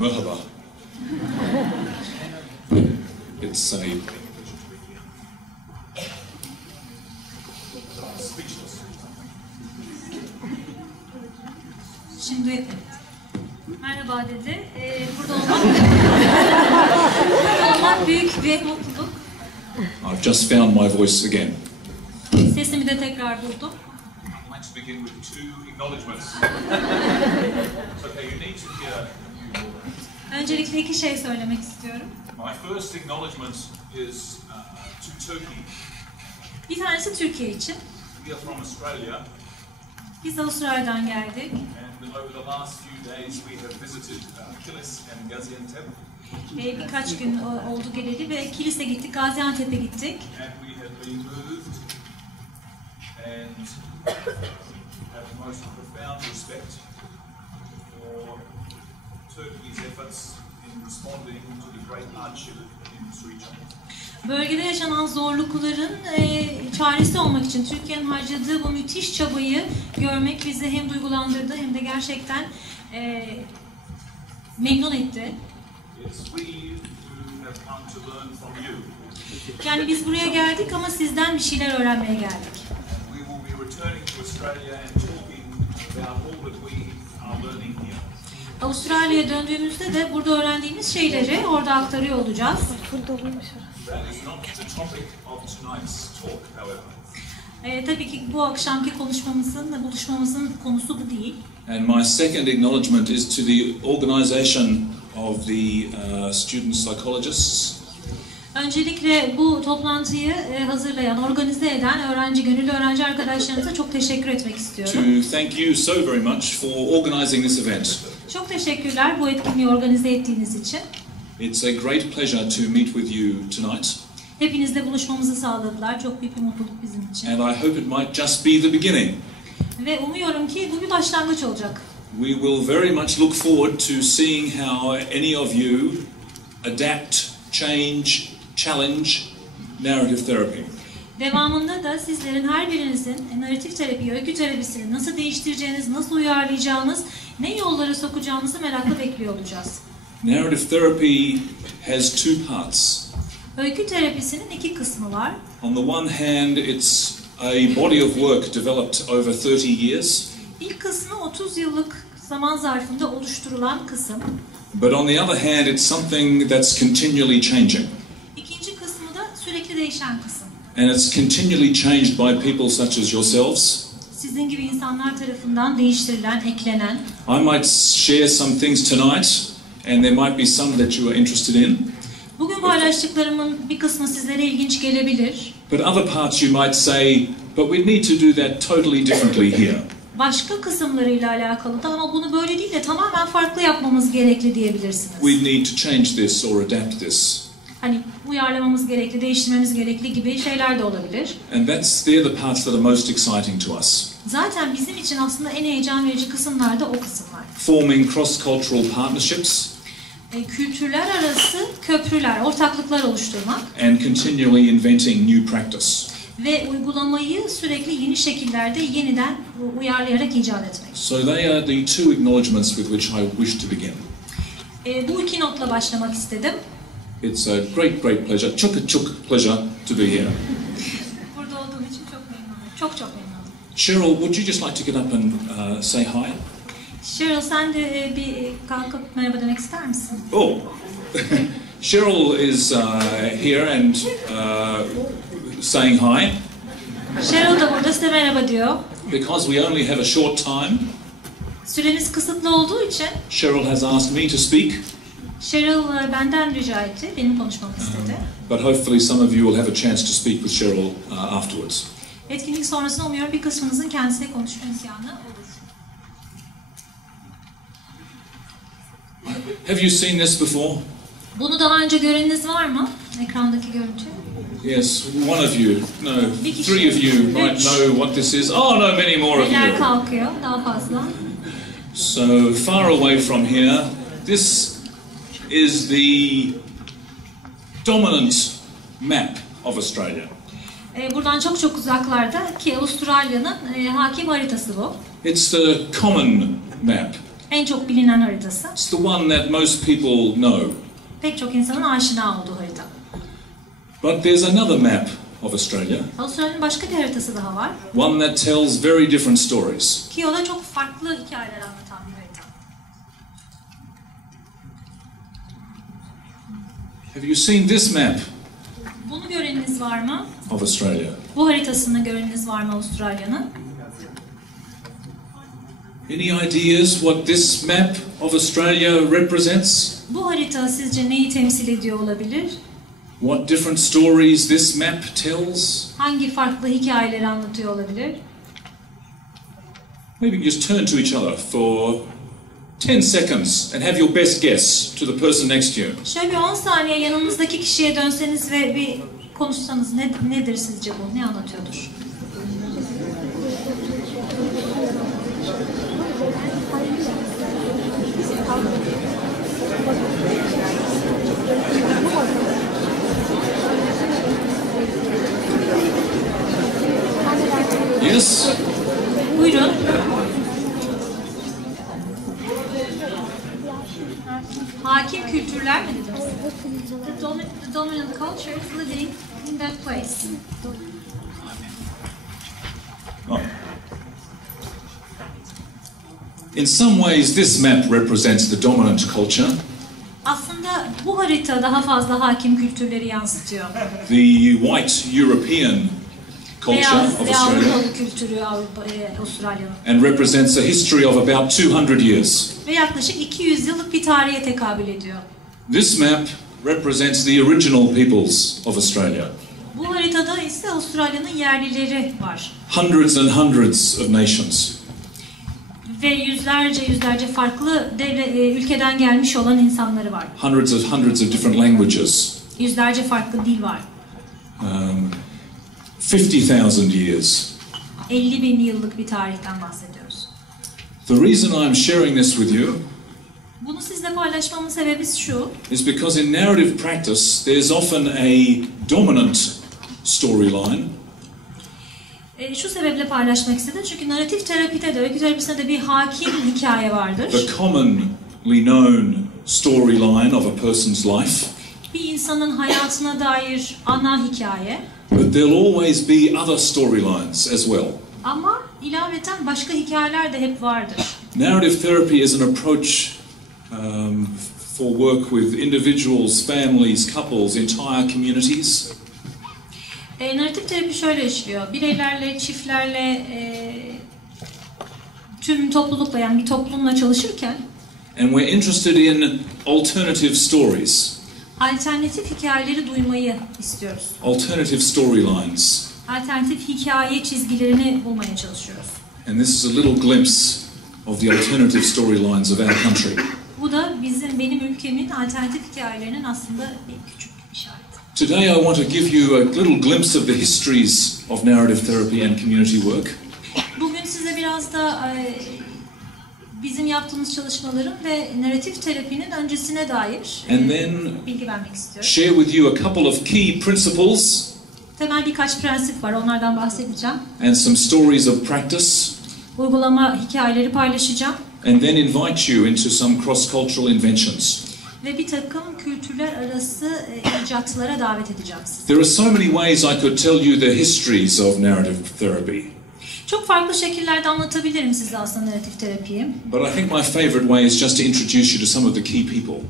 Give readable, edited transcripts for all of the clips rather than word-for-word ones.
Merhaba. It's a... Şimdi merhaba dedi. Burada olmak büyük bir mutluluk. I've just found my voice again. Sesimi de tekrar buldum. Let's begin with 2 acknowledgements. Okay, you need to hear. Öncelikle 2 şey söylemek istiyorum. My first acknowledgement is to Turkey. Bir tanesi Türkiye için. We are from Australia. Biz Avustralya'dan geldik. And over the last few days we have visited Kilis and Gaziantep. Birkaç gün oldu geleli ve Kilis'e gittik, Gaziantep'e gittik. And we have been moved and have the most profound respect for Turkey's efforts in responding to the great hardship in this region. Bölgede yaşanan zorlukların çaresi olmak için Türkiye'nin harcadığı bu müthiş çabayı görmek bizi hem duygulandırdı hem de gerçekten memnun etti. Yani biz buraya geldik ama sizden bir şeyler öğrenmeye geldik. Avustralya'ya döndüğümüzde de burada öğrendiğimiz şeyleri orada aktarıyor olacağız. Tabii ki bu akşamki buluşmamızın konusu bu değil. And my second acknowledgement is to the organisation of the student psychologists. Öncelikle bu toplantıyı hazırlayan, organize eden gönüllü öğrenci arkadaşlarımıza çok teşekkür etmek istiyorum. To thank you so very much for organising this event. Çok teşekkürler bu etkinliği organize ettiğiniz için. It's a great pleasure to meet with you tonight. Hepinizle buluşmamızı sağladılar. Çok büyük bir mutluluk bizim için. And I hope it might just be the beginning. Ve umuyorum ki bu bir başlangıç olacak. We will very much look forward to seeing how any of you adapt, change, challenge narrative therapy. Devamında da sizlerin her birinizin narratif terapi, öykü terapisini nasıl değiştireceğiniz, nasıl uyarlayacağınız, ne yollara sokacağınızı merakla bekliyor olacağız. Narrative therapy has 2 parts. Öykü terapisinin 2 kısmı var. On the one hand, it's a body of work developed over 30 years. İlk kısmı 30 yıllık zaman zarfında oluşturulan kısım. But on the other hand, it's something that's continually changing. İkinci kısmı da sürekli değişen kısım. And it's continually changed by people such as yourselves. Sizin gibi insanlar tarafından değiştirilen, eklenen. I might share some things tonight, and there might be some that you are interested in. Bugün paylaştıklarımın bir kısmı sizlere ilginç gelebilir. But other parts you might say, but we need to do that totally differently here. Başka kısımlarıyla alakalı da ama bunu böyle değil de tamamen farklı yapmamız gerekli diyebilirsiniz. We need to change this or adapt this. Hani uyarlamamız gerekli, değiştirmemiz gerekli gibi şeyler de olabilir. And they're the parts that are most exciting to us. Zaten bizim için aslında en heyecan verici kısımlar da o kısımlar. Forming cross-cultural partnerships. Kültürler arası köprüler, ortaklıklar oluşturmak. And continually inventing new practice. Ve uygulamayı sürekli yeni şekillerde yeniden uyarlayarak icat etmek. So they are the 2 acknowledgements with which I wish to begin. Bu 2 notla başlamak istedim. It's a great pleasure, çok pleasure to be here. Burada olduğum için çok memnunum. Çok memnunum. Cheryl, would you just like to get up and say hi? Cheryl, sen de bir kalkıp merhaba demek ister misin? Oh, Cheryl is here and saying hi. Cheryl da burada size merhaba diyor. Because we only have a short time. Süremiz kısıtlı olduğu için. Cheryl has asked me to speak. Cheryl benden rica etti, benim konuşmamı istedi. But hopefully some of you will have a chance to speak with Cheryl afterwards. Etkinlik sonrasında umuyorum bir kısmınızın kendisiyle konuşma imkanı olur. Have you seen this before? Bunu daha önce göreniniz var mı? Ekrandaki görüntü. Yes, one of you, no, 3 of you might know what this is. Oh no, many more of you. Eller kalkıyor, daha fazla. So far away from here, this is the dominant map of Australia. Buradan çok uzaklarda ki Avustralya'nın hakim haritası bu. It's the common map. En çok bilinen haritası. It's the one that most people know. Pek çok insanın aşina olduğu harita. But there's another map of Australia. Avustralya'nın başka bir haritası daha var. One that tells very different stories. Ki o da çok farklı hikayeler anlatan bir harita. Have you seen this map Bunu göreniniz var mı? of Australia? Bu haritasını göreniniz var mı Avustralya'nın? Any ideas what this map of Australia represents? Bu harita sizce neyi temsil ediyor olabilir? What different stories this map tells? Hangi farklı hikayeleri anlatıyor olabilir? Maybe you just turn to each other for 10 seconds and have your best guess to the person next to you. Şöyle bir 10 saniye yanınızdaki kişiye dönseniz ve bir konuşsanız nedir sizce bu? Ne anlatıyordur? Yes? Buyurun. Hakim kültürler mi dediniz? The dominant cultures living in that place. Oh. In some ways, this map represents the dominant culture. Aslında bu harita daha fazla hakim kültürleri yansıtıyor. The white European culture Beyaz of ve Australia. Avrupalı kültürü Avustralya'nın. And represents a history of about 200 years. Ve yaklaşık 200 yıllık bir tarihe tekabül ediyor. This map represents the original peoples of Australia. Bu haritada ise Avustralya'nın yerlileri var. Hundreds and hundreds of nations. Ve yüzlerce farklı ülkeden gelmiş olan insanları var. Hundreds of different languages. Yüzlerce farklı dil var. 50,000 years. 50.000 yıllık bir tarihten bahsediyoruz. The reason I'm sharing this with you Bunu sizle paylaşmamın sebebi şu. is because in narrative practice there's often a dominant storyline. Şu sebeple paylaşmak istedim çünkü narratif terapide de, öykü terapisinde de bir hakim hikaye vardır. The commonly known storyline of a person's life. Bir insanın hayatına dair ana hikaye. But there'll always be other storylines as well. Ama ilaveten başka hikayeler de hep vardır. Narrative therapy is an approach for work with individuals, families, couples, entire communities. Narratif terapi şöyle işliyor. Bireylerle, çiftlerle, tüm toplulukla yani bir toplumla çalışırken And we're interested in alternative stories. Alternatif hikayeleri duymayı istiyoruz. Alternative storylines. Alternatif hikaye çizgilerini bulmaya çalışıyoruz. And this is a little glimpse of the alternative storylines of our country. Bu da benim ülkemin alternatif hikayelerinin aslında bir küçük işareti. Today I want to give you a little glimpse of the histories of narrative therapy and community work. Bugün size biraz da bizim yaptığımız çalışmaların ve narratif terapinin öncesine dair bilgi vermek istiyorum. Share with you a couple of key principles. Temel birkaç prensip var, onlardan bahsedeceğim. And some stories of practice. Uygulama hikayeleri paylaşacağım. And then invite you into some cross-cultural inventions. Ve bir takım kültürler arası icatlara davet edeceğim sizi. There are so many ways I could tell you the histories of narrative therapy. Çok farklı şekillerde anlatabilirim size aslında narratif terapiyi. But I think my favorite way is just to introduce you to some of the key people.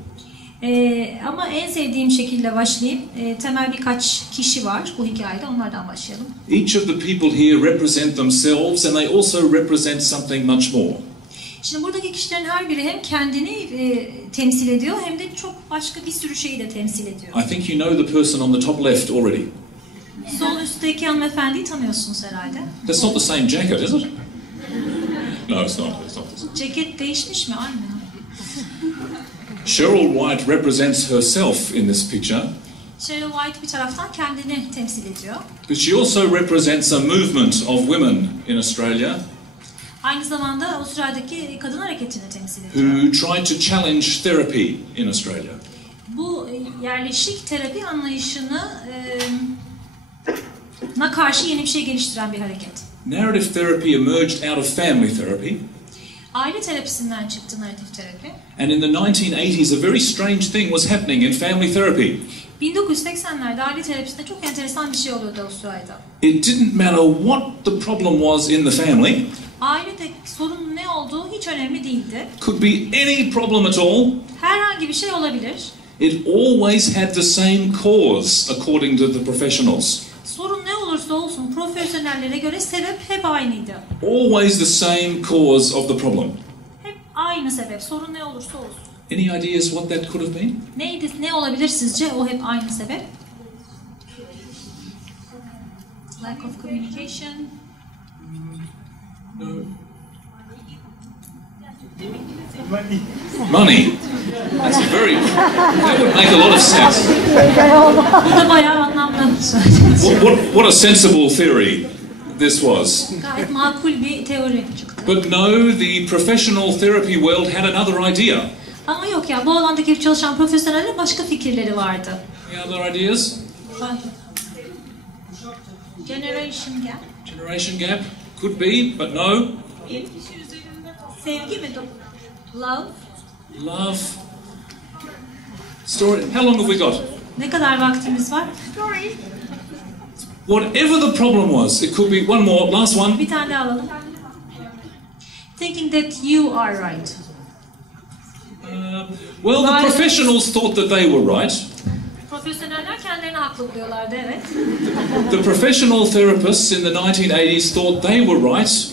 Ama en sevdiğim şekilde başlayayım. Temel birkaç kişi var bu hikayede, onlardan başlayalım. Each of the people here represent themselves and they also represent something much more. Şimdi buradaki kişilerin her biri hem kendini temsil ediyor hem de çok başka bir sürü şeyi de temsil ediyor. I think you know the person on the top left already. Sol üstteki hanımefendiyi tanıyorsunuz herhalde. That's not the same jacket, is it? No, it's not. It's not. Ceket değişmiş mi? Aynı. Cheryl White represents herself in this picture. Cheryl White bir taraftan kendini temsil ediyor. But she also represents a movement of women in Australia. Aynı zamanda Avustralya'daki kadın hareketini temsil ediyor. Who tried to challenge therapy in Australia. Bu yerleşik terapi anlayışını karşı yeni bir şey geliştiren bir hareket. Narrative therapy emerged out of family therapy. Aile terapisinden çıktı narratif terapi. And in the 1980s, a very strange thing was happening in family therapy. 1980'lerde aile terapisinde çok enteresan bir şey oluyordu Avustralya'da. It didn't matter what the problem was in the family. Ailede sorunun ne olduğu hiç önemli değildi. Could be any problem at all. Herhangi bir şey olabilir. It always had the same cause, according to the professionals. Sorun ne olursa olsun profesyonellere göre sebep hep aynıydı. Always the same cause of the problem. Hep aynı sebep. Sorun ne olursa olsun. Any ideas what that could have been? Neydi? Ne olabilir sizce? O hep aynı sebep. Lack of communication. No. Money. That's a very. That would make a lot of sense. Bu da bayağı anlamlı. What a sensible theory this was. Gayet makul bir teori çıktı. But no, the professional therapy world had another idea. Ama yok ya, bu alandaki çalışan profesyonellerin başka fikirleri vardı. Any other ideas? Generation gap. Generation gap? Could be, but no. Sevgi mi? Love. Love. Story. How long have we got? Ne kadar vaktimiz var? Story. Whatever the problem was, it could be one more, last one. Bir tane daha alalım. Thinking that you are right. Well, the professionals thought that they were right. Profesyoneller kendilerini haklı buluyorlardı, evet. The professional therapists in the 1980s thought they were right.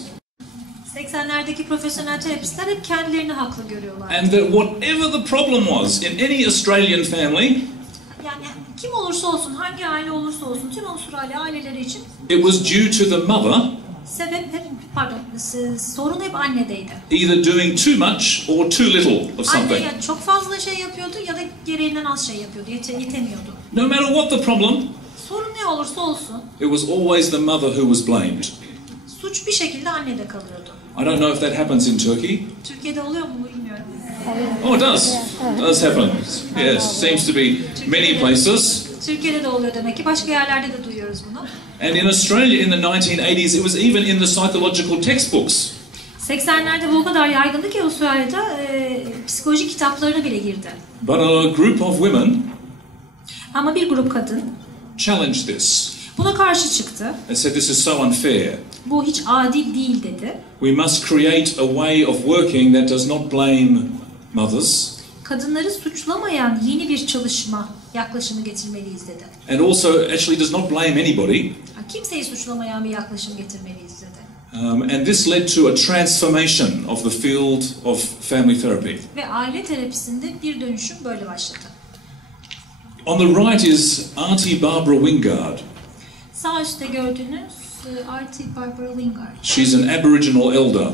80'lerdeki profesyonel terapistler hep kendilerini haklı görüyorlar. And that whatever the problem was in any Australian family, Yani kim olursa olsun, hangi aile olursa olsun, tüm Avustralya aileleri için it was due to the mother sorun hep annedeydi. either doing too much or too little of Anne something. ya çok fazla şey yapıyordu ya da gereğinden az şey yapıyordu, yetemiyordu. No matter what the problem, Sorun ne olursa olsun, it was always the mother who was blamed. suç bir şekilde annede kalıyordu. I don't know if that happens in Turkey. Türkiye'de oluyor mu bilmiyorum. Oh, it does. It does happen. Yes, seems to be many places. Türkiye'de de oluyor demek ki. Başka yerlerde de duyuyoruz bunu. And in Australia in the 1980s, it was even in the psychological textbooks. 80'lerde bu o kadar yaygındı ki Avustralya'da psikoloji kitaplarına bile girdi. But a group of women Ama bir grup kadın challenged this. buna karşı çıktı. They said this is so unfair. Bu hiç adil değil dedi. We must create a way of working that does not blame mothers. Kadınları suçlamayan yeni bir çalışma yaklaşımı getirmeliyiz dedi. And also actually does not blame anybody. Kimseyi suçlamayan bir yaklaşım getirmeliyiz dedi. And this led to a transformation of the field of family therapy. Ve aile terapisinde bir dönüşüm böyle başladı. On the right is Auntie Barbara Wingard. Sağ üstte gördüğünüz Auntie Barbara Wingard. She's an Aboriginal elder.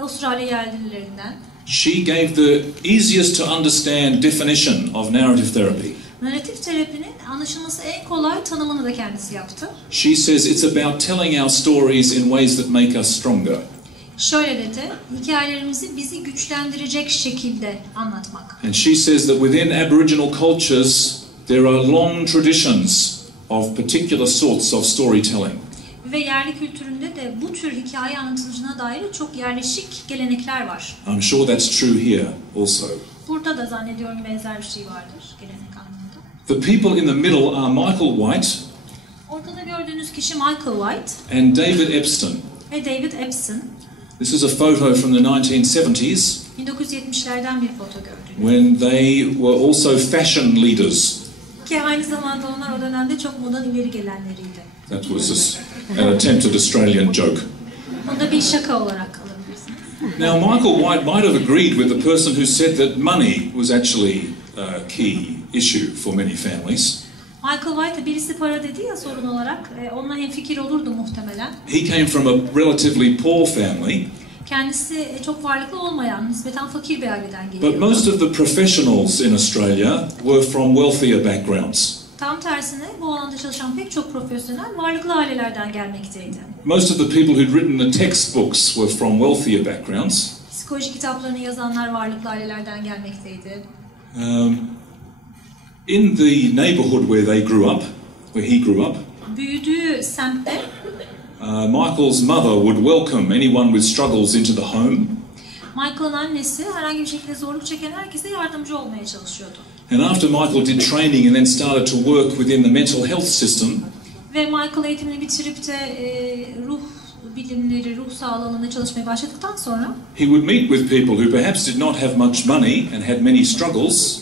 Avustralya yerlilerinden. She gave the easiest to understand definition of narrative therapy. Narratif terapinin anlaşılması en kolay tanımını da kendisi yaptı. She says it's about telling our stories in ways that make us stronger. Şöyle dedi, hikayelerimizi bizi güçlendirecek şekilde anlatmak. And she says that within Aboriginal cultures there are long traditions of particular sorts of storytelling. Ve yerli kültüründe de bu tür hikaye anlatıcına dair çok yerleşik gelenekler var. I'm sure that's true here also. Burada da zannediyorum benzer bir şey vardır gelenek anlamında. The people in the middle are Michael White Ortada gördüğünüz kişi Michael White and David Epstein. ve David Epstein. This is a photo from the 1970s 1970'lerden bir foto gördük. when they were also fashion leaders. Ki aynı zamanda onlar o dönemde çok modan ileri gelenleriydi. That was an attempted Australian joke. Bunu da bir şaka olarak alabilirsiniz. Now, Michael White might have agreed with the person who said that money was actually a key issue for many families. Michael White birisi para dedi ya sorun olarak, onunla hemfikir olurdu muhtemelen. He came from a relatively poor family. Kendisi çok varlıklı olmayan, nispeten fakir bir aileden But geliyordu. most of the professionals in Australia were from wealthier backgrounds. Tam tersine bu alanda çalışan pek çok profesyonel varlıklı ailelerden gelmekteydi. Most of the people who'd written the textbooks were from wealthier backgrounds. Psikoloji kitaplarını yazanlar varlıklı ailelerden gelmekteydi. In the neighbourhood where they grew up, where he grew up, Büyüdüğü semtte Michael's mother would welcome anyone with struggles into the home. Michael'ın annesi herhangi bir şekilde zorluk çeken herkese yardımcı olmaya çalışıyordu. And after Michael did training and then started to work within the mental health system, Ve Michael eğitimini bitirip de ruh bilimleri, ruh sağlığı alanında çalışmaya başladıktan sonra he would meet with people who perhaps did not have much money and had many struggles.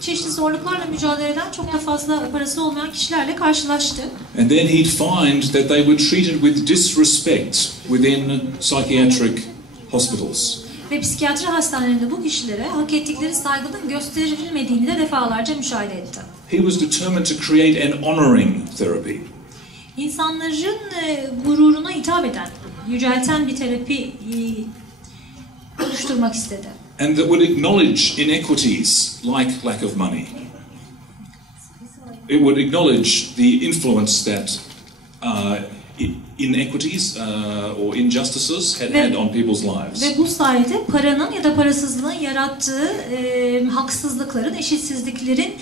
Çeşitli zorluklarla mücadele eden çok da fazla parası olmayan kişilerle karşılaştı. And then he'd find that they were treated with disrespect within psychiatric hospitals. Ve psikiyatri hastanelerinde bu kişilere hak ettikleri saygının gösterilmediğini de defalarca müşahede etti. He was determined to create an honoring therapy. İnsanların gururuna hitap eden, yücelten bir terapi oluşturmak istedi. And that would acknowledge inequities like lack of money. It would acknowledge the influence that inequities or injustices had on people's lives. Ve bu sayede paranın ya da parasızlığın yarattığı haksızlıkların, eşitsizliklerin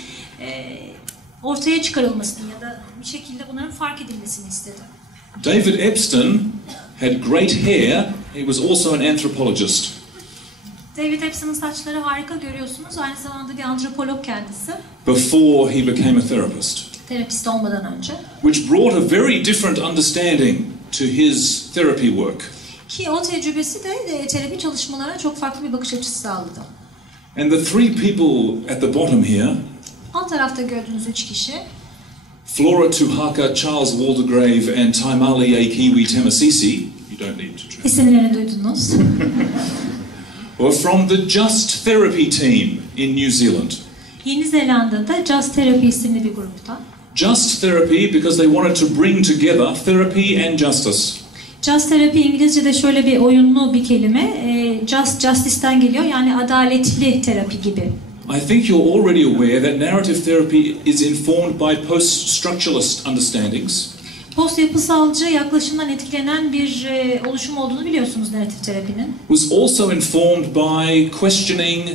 ortaya çıkarılmasını ya da bir şekilde bunların fark edilmesini istedi. David Epstein had great hair. He was also an anthropologist. David Epstein'ın saçları harika görüyorsunuz. Aynı zamanda bir antropolog kendisi. Before he became a therapist. Terapist olmadan önce. Which brought a very different understanding to his therapy work. Ki o tecrübesi de terapi çalışmalarına çok farklı bir bakış açısı sağladı. And the three people at the bottom here, alt tarafta gördüğünüz 3 kişi, Flora Tuhaka, Charles Waldegrave and Taimali Akiwi Tamasisi, you don't need to translate, isimlerini duydunuz. were from the Just Therapy team in New Zealand. Yeni Zelanda'da Just Therapy isimli bir grupta. Just Therapy because they wanted to bring together therapy and justice. Just Therapy İngilizce'de şöyle bir oyunlu bir kelime. Justice'ten geliyor, yani adaletli terapi gibi. I think you're already aware that narrative therapy is informed by post-structuralist understandings. Post yapısalcı yaklaşımdan etkilenen bir oluşum olduğunu biliyorsunuz narratif terapinin. Was also informed by questioning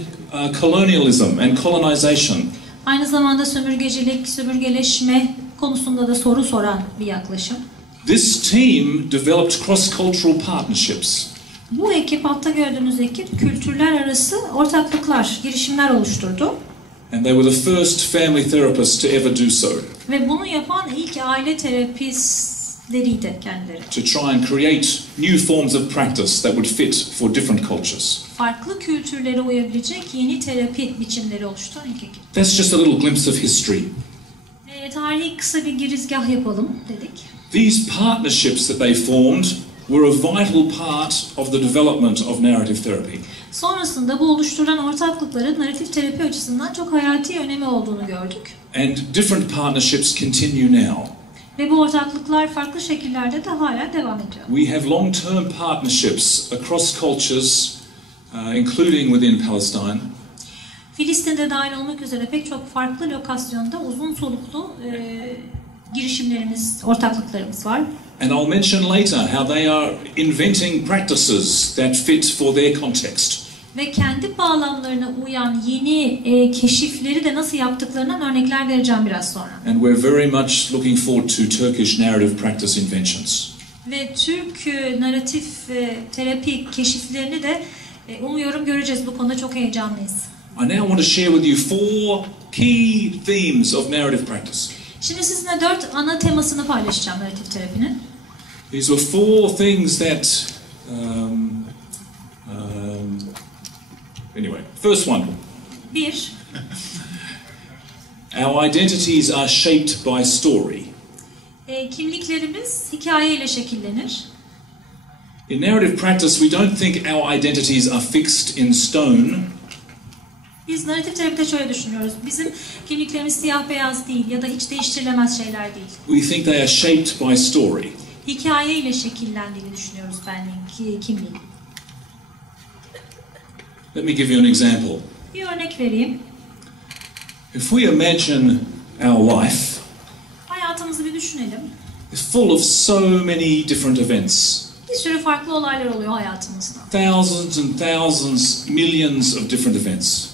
colonialism and colonization. Aynı zamanda sömürgecilik, sömürgeleşme konusunda da soru soran bir yaklaşım. This team developed cross-cultural partnerships. Bu ekip, altta gördüğünüz ekip, kültürler arası ortaklıklar, girişimler oluşturdu. And they were the first family therapists to ever do so. Ve bunu yapan ilk aile terapistleriydi kendileri. To try and create new forms of practice that would fit for different cultures. Farklı kültürlere uyabilecek yeni terapi biçimleri oluşturan ilk ekip. That's just a little glimpse of history. Tarihi kısa bir girizgah yapalım dedik. These partnerships that they formed were a vital part of the development of narrative therapy. Sonrasında bu oluşturulan ortaklıkların narratif terapi açısından çok hayati önemi olduğunu gördük. And different partnerships continue now. Ve bu ortaklıklar farklı şekillerde de hala devam ediyor. We have long-term partnerships across cultures, including within Palestine. Filistin'de dahil olmak üzere pek çok farklı lokasyonda uzun soluklu girişimlerimiz, ortaklıklarımız var. And I'll mention later how they are inventing practices that fit for their context. Ve kendi bağlamlarına uyan yeni keşifleri de nasıl yaptıklarından örnekler vereceğim biraz sonra. And we're very much looking forward to Turkish narrative practice inventions. Ve Türk narratif terapi keşiflerini de umuyorum göreceğiz. Bu konuda çok heyecanlıyız. I now want to share with you 4 key themes of narrative practice. Şimdi sizinle 4 ana temasını paylaşacağım narratif terapinin. These were 4 things that anyway, first one. 1. Our identities are shaped by story. Kimliklerimiz hikaye ile şekillenir. In narrative practice, we don't think our identities are fixed in stone. Biz narratif terapide şöyle düşünüyoruz. Bizim kimliklerimiz siyah beyaz değil ya da hiç değiştirilemez şeyler değil. We think they are shaped by story. Hikaye ile şekillendiğini düşünüyoruz benliğin, kimliğin. Let me give you an example. Bir örnek vereyim. If we imagine our life, Hayatımızı bir düşünelim. it's full of so many different events. Bir sürü farklı olaylar oluyor hayatımızda. Thousands and thousands, millions of different events.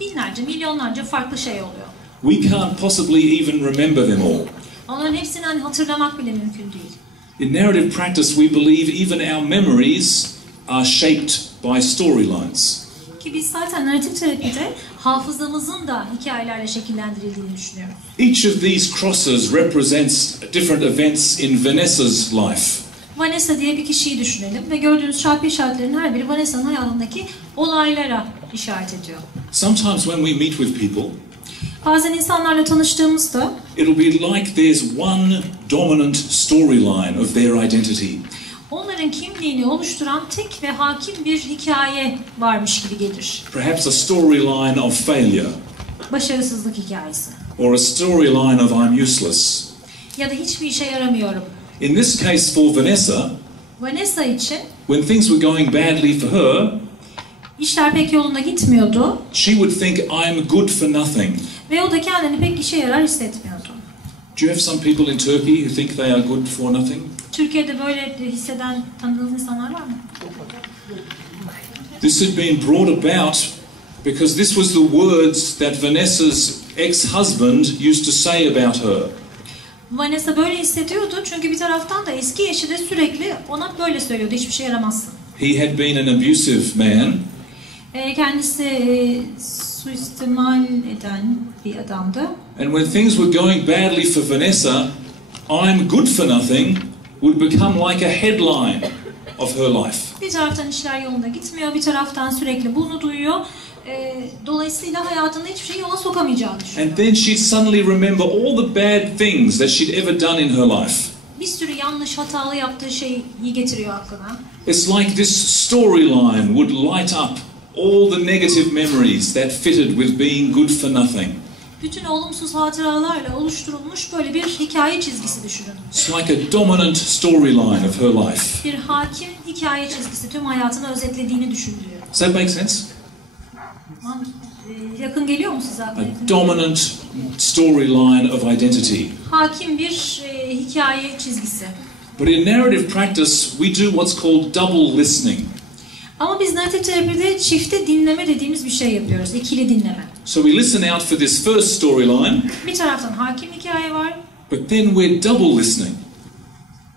Binlerce, milyonlarca farklı şey oluyor. We can't possibly even remember them all. Onların hepsini hatırlamak bile mümkün değil. In narrative practice, we believe even our memories are shaped by storylines. Ki biz zaten narratif terapide hafızamızın da hikayelerle şekillendirildiğini düşünüyoruz. Each of these crosses represents different events in Vanessa's life. Vanessa diye bir kişiyi düşünelim ve gördüğünüz çarpı işaretlerin her biri Vanessa'nın hayatındaki olaylara işaret ediyor. Sometimes when we meet with people, bazen insanlarla tanıştığımızda it'll be like there's one dominant storyline of their identity. onların kimliğini oluşturan tek ve hakim bir hikaye varmış gibi gelir. Perhaps a storyline of failure. Başarısızlık hikayesi. Or a storyline of I'm useless. Ya da hiçbir işe yaramıyorum. In this case for Vanessa, Vanessa için when things were going badly for her, işler pek yolunda gitmiyordu. she would think I'm good for nothing. Ve o da kendini pek işe yarar hissetmiyordu. Do you have some people in Turkey who think they are good for nothing? Türkiye'de böyle hisseden tanıdığınız insanlar var mı? This had been brought about because this was the words that Vanessa's ex-husband used to say about her. Vanessa böyle hissediyordu çünkü bir taraftan da eski eşi de sürekli ona böyle söylüyordu, hiçbir şey yaramazsın. He had been an abusive man. Kendisi suistimal eden bir adamdı. And when things were going badly for Vanessa, I'm good for nothing would become like a headline of her life. Bir taraftan işler yolunda gitmiyor, bir taraftan sürekli bunu duyuyor. Dolayısıyla hayatında hiçbir şeyi yola sokamayacağını düşünüyor. And then she'd suddenly remember all the bad things that she'd ever done in her life. Bir sürü yanlış, hatalı yaptığı şeyi getiriyor aklına. It's like this storyline would light up all the negative memories that fitted with being good for nothing. Bütün olumsuz hatıralarla oluşturulmuş böyle bir hikaye çizgisi düşünün. It's like a dominant storyline of her life. Bir hakim hikaye çizgisi tüm hayatını özetlediğini düşünülüyor. Does that make sense? Yakın geliyor mu size? A dominant storyline of identity. Hakim bir hikaye çizgisi. But in narrative practice, we do what's called double listening. Ama biz narratif terapide çifte dinleme dediğimiz bir şey yapıyoruz. İkili dinleme. So we listen out for this first storyline. Bir taraftan hakim hikaye var. But then we're double listening.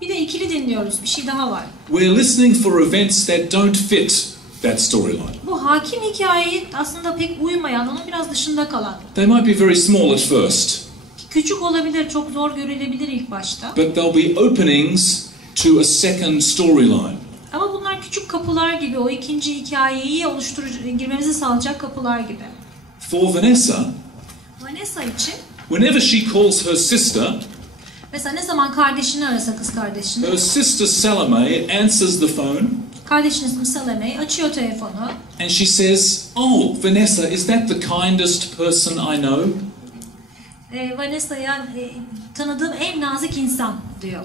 Bir de ikili dinliyoruz. Bir şey daha var. We're listening for events that don't fit that storyline. Bu hakim hikayeyi aslında pek uymayan, onun biraz dışında kalan. They might be very small at first. Küçük olabilir, çok zor görülebilir ilk başta. But they'll be openings to a second storyline. Ama bunlar küçük kapılar gibi, o ikinci hikayeyi girmemizi sağlayacak kapılar gibi. For Vanessa, için whenever she calls her sister, mesela ne zaman kardeşini arasa, kız kardeşini, her sister Salome answers the phone. Kardeşinin ismi Salome, açıyor telefonu. And she says, "Oh, Vanessa, is that the kindest person I know?" Vanessa'ya tanıdığım en nazik insan diyor.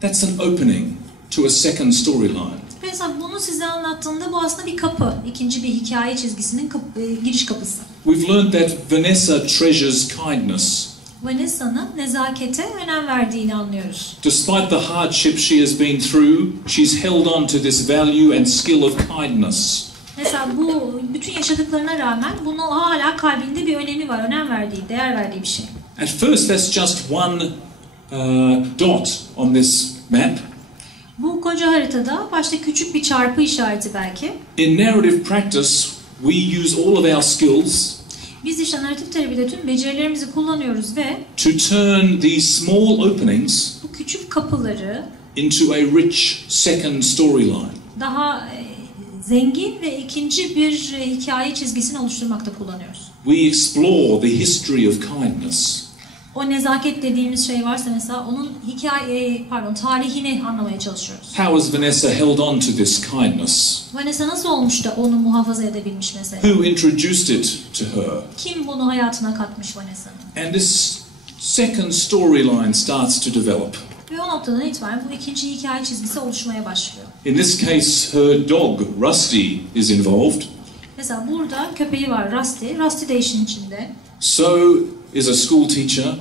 That's an opening to a second storyline. Mesela bunu size anlattığımda bu aslında bir kapı, ikinci bir hikaye çizgisinin giriş kapısı. We've learned that Vanessa treasures kindness. Vanessa'nın nezakete önem verdiğini anlıyoruz. Despite the hardship she has been through, she's held on to this value and skill of kindness. Mesela bu bütün yaşadıklarına rağmen bunun hala kalbinde bir önemi var, önem verdiği, değer verdiği bir şey. At first, that's just one dot on this map. Bu koca haritada başta küçük bir çarpı işareti belki. In narrative practice, we use all of our skills Biz işte narratif terapide tüm becerilerimizi kullanıyoruz ve to turn these small openings bu küçük kapıları into a rich second storyline. daha zengin ve ikinci bir hikaye çizgisini oluşturmakta kullanıyoruz. We explore the history of kindness. O nezaket dediğimiz şey varsa mesela onun tarihini anlamaya çalışıyoruz. How has Vanessa held on to this kindness? Vanessa nasıl olmuş da onu muhafaza edebilmiş mesela? Who introduced it to her? Kim bunu hayatına katmış Vanessa'nın? And this second storyline starts to develop. Ve o noktadan itibaren bu ikinci hikaye çizgisi oluşmaya başlıyor. In this case, her dog, Rusty, is involved. Mesela burada köpeği var, Rusty. Rusty de işin içinde. So is a school teacher.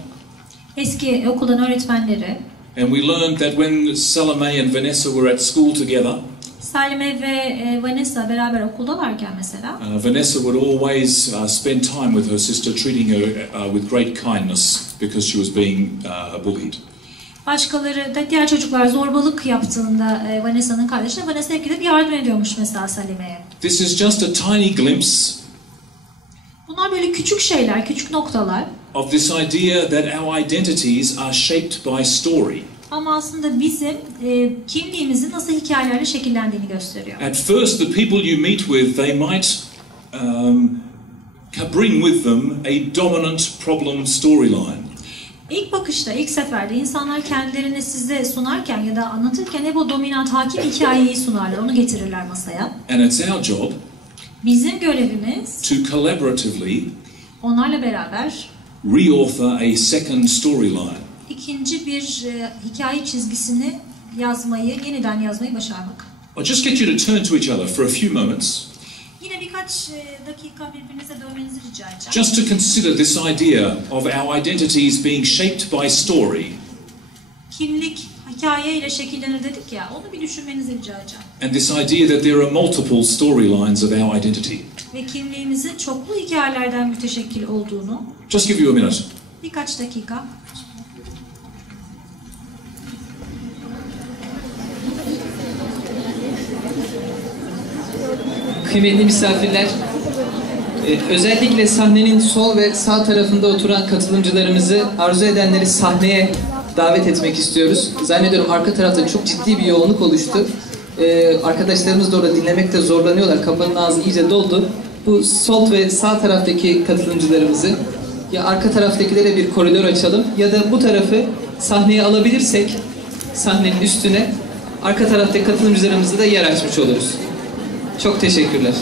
Eski okuldan öğretmenleri. And we learned that when Salome and Vanessa were at school together, Salome ve Vanessa beraber okuldalarken mesela, Vanessa would always spend time with her sister, treating her with great kindness because she was being bullied. Başkaları da diğer çocuklar zorbalık yaptığında Vanessa'nın kardeşine Vanessa hep gidip yardım ediyormuş mesela Salime'ye. This is just a tiny glimpse Bunlar böyle küçük şeyler, küçük noktalar. of this idea that our identities are shaped by story. Ama aslında bizim kimliğimizin nasıl hikayelerle şekillendiğini gösteriyor. At first, the people you meet with, they might bring with them a dominant problem storyline. İlk bakışta, ilk seferde insanlar kendilerini size sunarken ya da anlatırken hep o dominant hakim hikayeyi sunarlar, onu getirirler masaya. And it's our job Bizim görevimiz to collaboratively onlarla beraber reauthor a second storyline. ikinci bir hikaye çizgisini yazmayı, yeniden yazmayı başarmak. I'll just get you to turn to each other for a few moments, Yine birkaç dakika birbirinize dönmenizi rica edeceğim. just to consider this idea of our identities being shaped by story, Kimlik, hikaye ile şekillenir dedik ya, onu bir düşünmenizi rica edeceğim. and this idea that there are multiple storylines of our identity. Ve kimliğimizin çoklu hikayelerden müteşekkil olduğunu, Just give you a minute. birkaç dakika. Kıymetli misafirler, özellikle sahnenin sol ve sağ tarafında oturan katılımcılarımızı, arzu edenleri sahneye davet etmek istiyoruz. Zannediyorum arka tarafta çok ciddi bir yoğunluk oluştu. Arkadaşlarımız da orada dinlemekte zorlanıyorlar. Kapının ağzı iyice doldu. Bu sol ve sağ taraftaki katılımcılarımızı ya arka taraftakilere bir koridor açalım ya da bu tarafı sahneye alabilirsek sahnenin üstüne arka taraftaki katılımcılarımızı da yer açmış oluruz. Çok teşekkürler.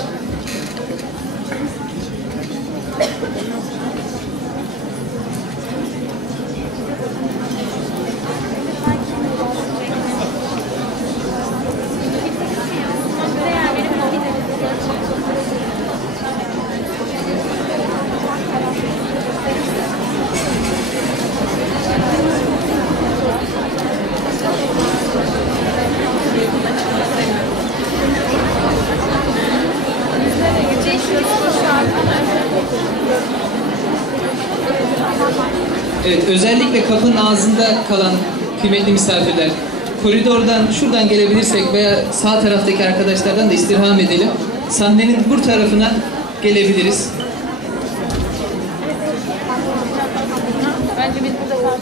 Evet, özellikle kapının ağzında kalan kıymetli misafirler, koridordan şuradan gelebilirsek veya sağ taraftaki arkadaşlardan da istirham edelim. Sahnenin bu tarafına gelebiliriz. Bence biz burada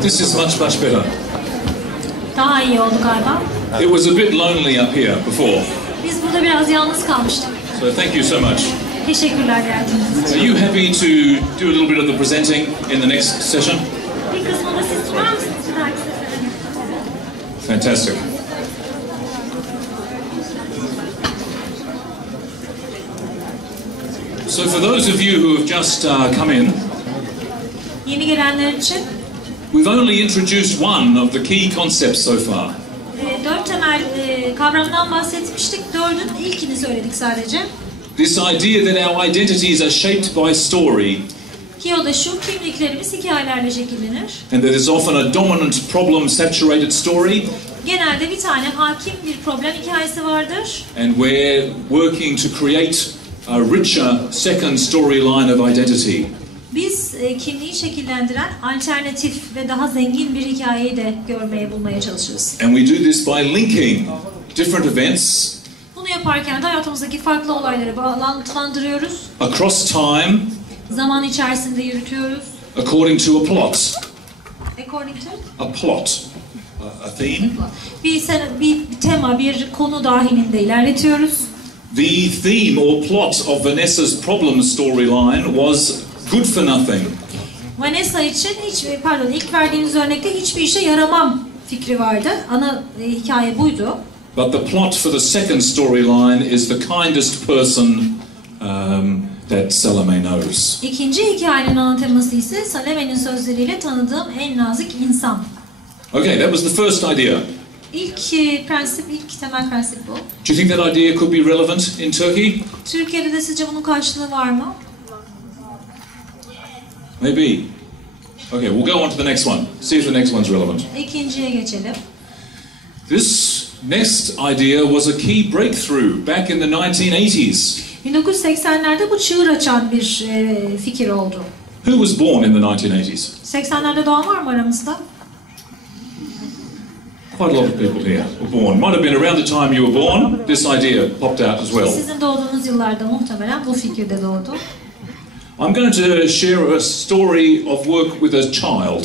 This is much better. Daha iyi oldu galiba. It was a bit lonely up here before, Biz burada biraz yalnız kalmıştık. so thank you so much. Teşekkürler geldiğiniz için. Are you happy to do a little bit of the presenting in the next session? Bir kısmı da siz tutar mısınız? Bir dahaki sefere. Fantastic. So for those of you who have just come in, Yeni gelenler için we've only introduced one of the key concepts so far. 4 temel kavramdan bahsetmiştik. 4'ün ilkini söyledik sadece. This idea that our identities are shaped by story, Ki o da şu, kimliklerimiz hikayelerle şekillenir. and that is often a dominant problem-saturated story, Genelde bir tane hakim bir problem hikayesi vardır. and we're working to create a richer second storyline of identity. Biz kimliği şekillendiren alternatif ve daha zengin bir hikayeyi de bulmaya çalışırız. And we do this by linking different events Bunu yaparken de hayatımızdaki farklı olayları bağlantılandırıyoruz. across time Zaman içerisinde yürütüyoruz. according to a plot. According to? A plot. A theme. Bir tema, bir konu dahilinde ilerletiyoruz. The theme or plot of Vanessa's problem storyline was good for nothing. Vanessa için ilk verdiğimiz örnekte hiçbir işe yaramam fikri vardı. Ana hikaye buydu. But the plot for the second storyline is the kindest person that Salome knows. İkinci hikayenin ana teması ise Salome'nin sözleriyle tanıdığım en nazik insan. Okay, that was the first idea. İlk prensip, ilk temel prensip bu. Do you think that idea could be relevant in Turkey? Türkiye'de de sizce bunun karşılığı var mı? Maybe. Okay, we'll go on to the next one. See if the next one's relevant. İkinciye geçelim. This next idea was a key breakthrough back in the 1980s. 1980'lerde bu çığır açan bir fikir oldu. Who was born in the 1980s? 80'lerde doğan var mı aramızda? Quite a lot of people here were born. Might have been around the time you were born. This idea popped out as well. Sizin doğduğunuz yıllarda muhtemelen bu fikir de doğdu. I'm going to share a story of work with a child.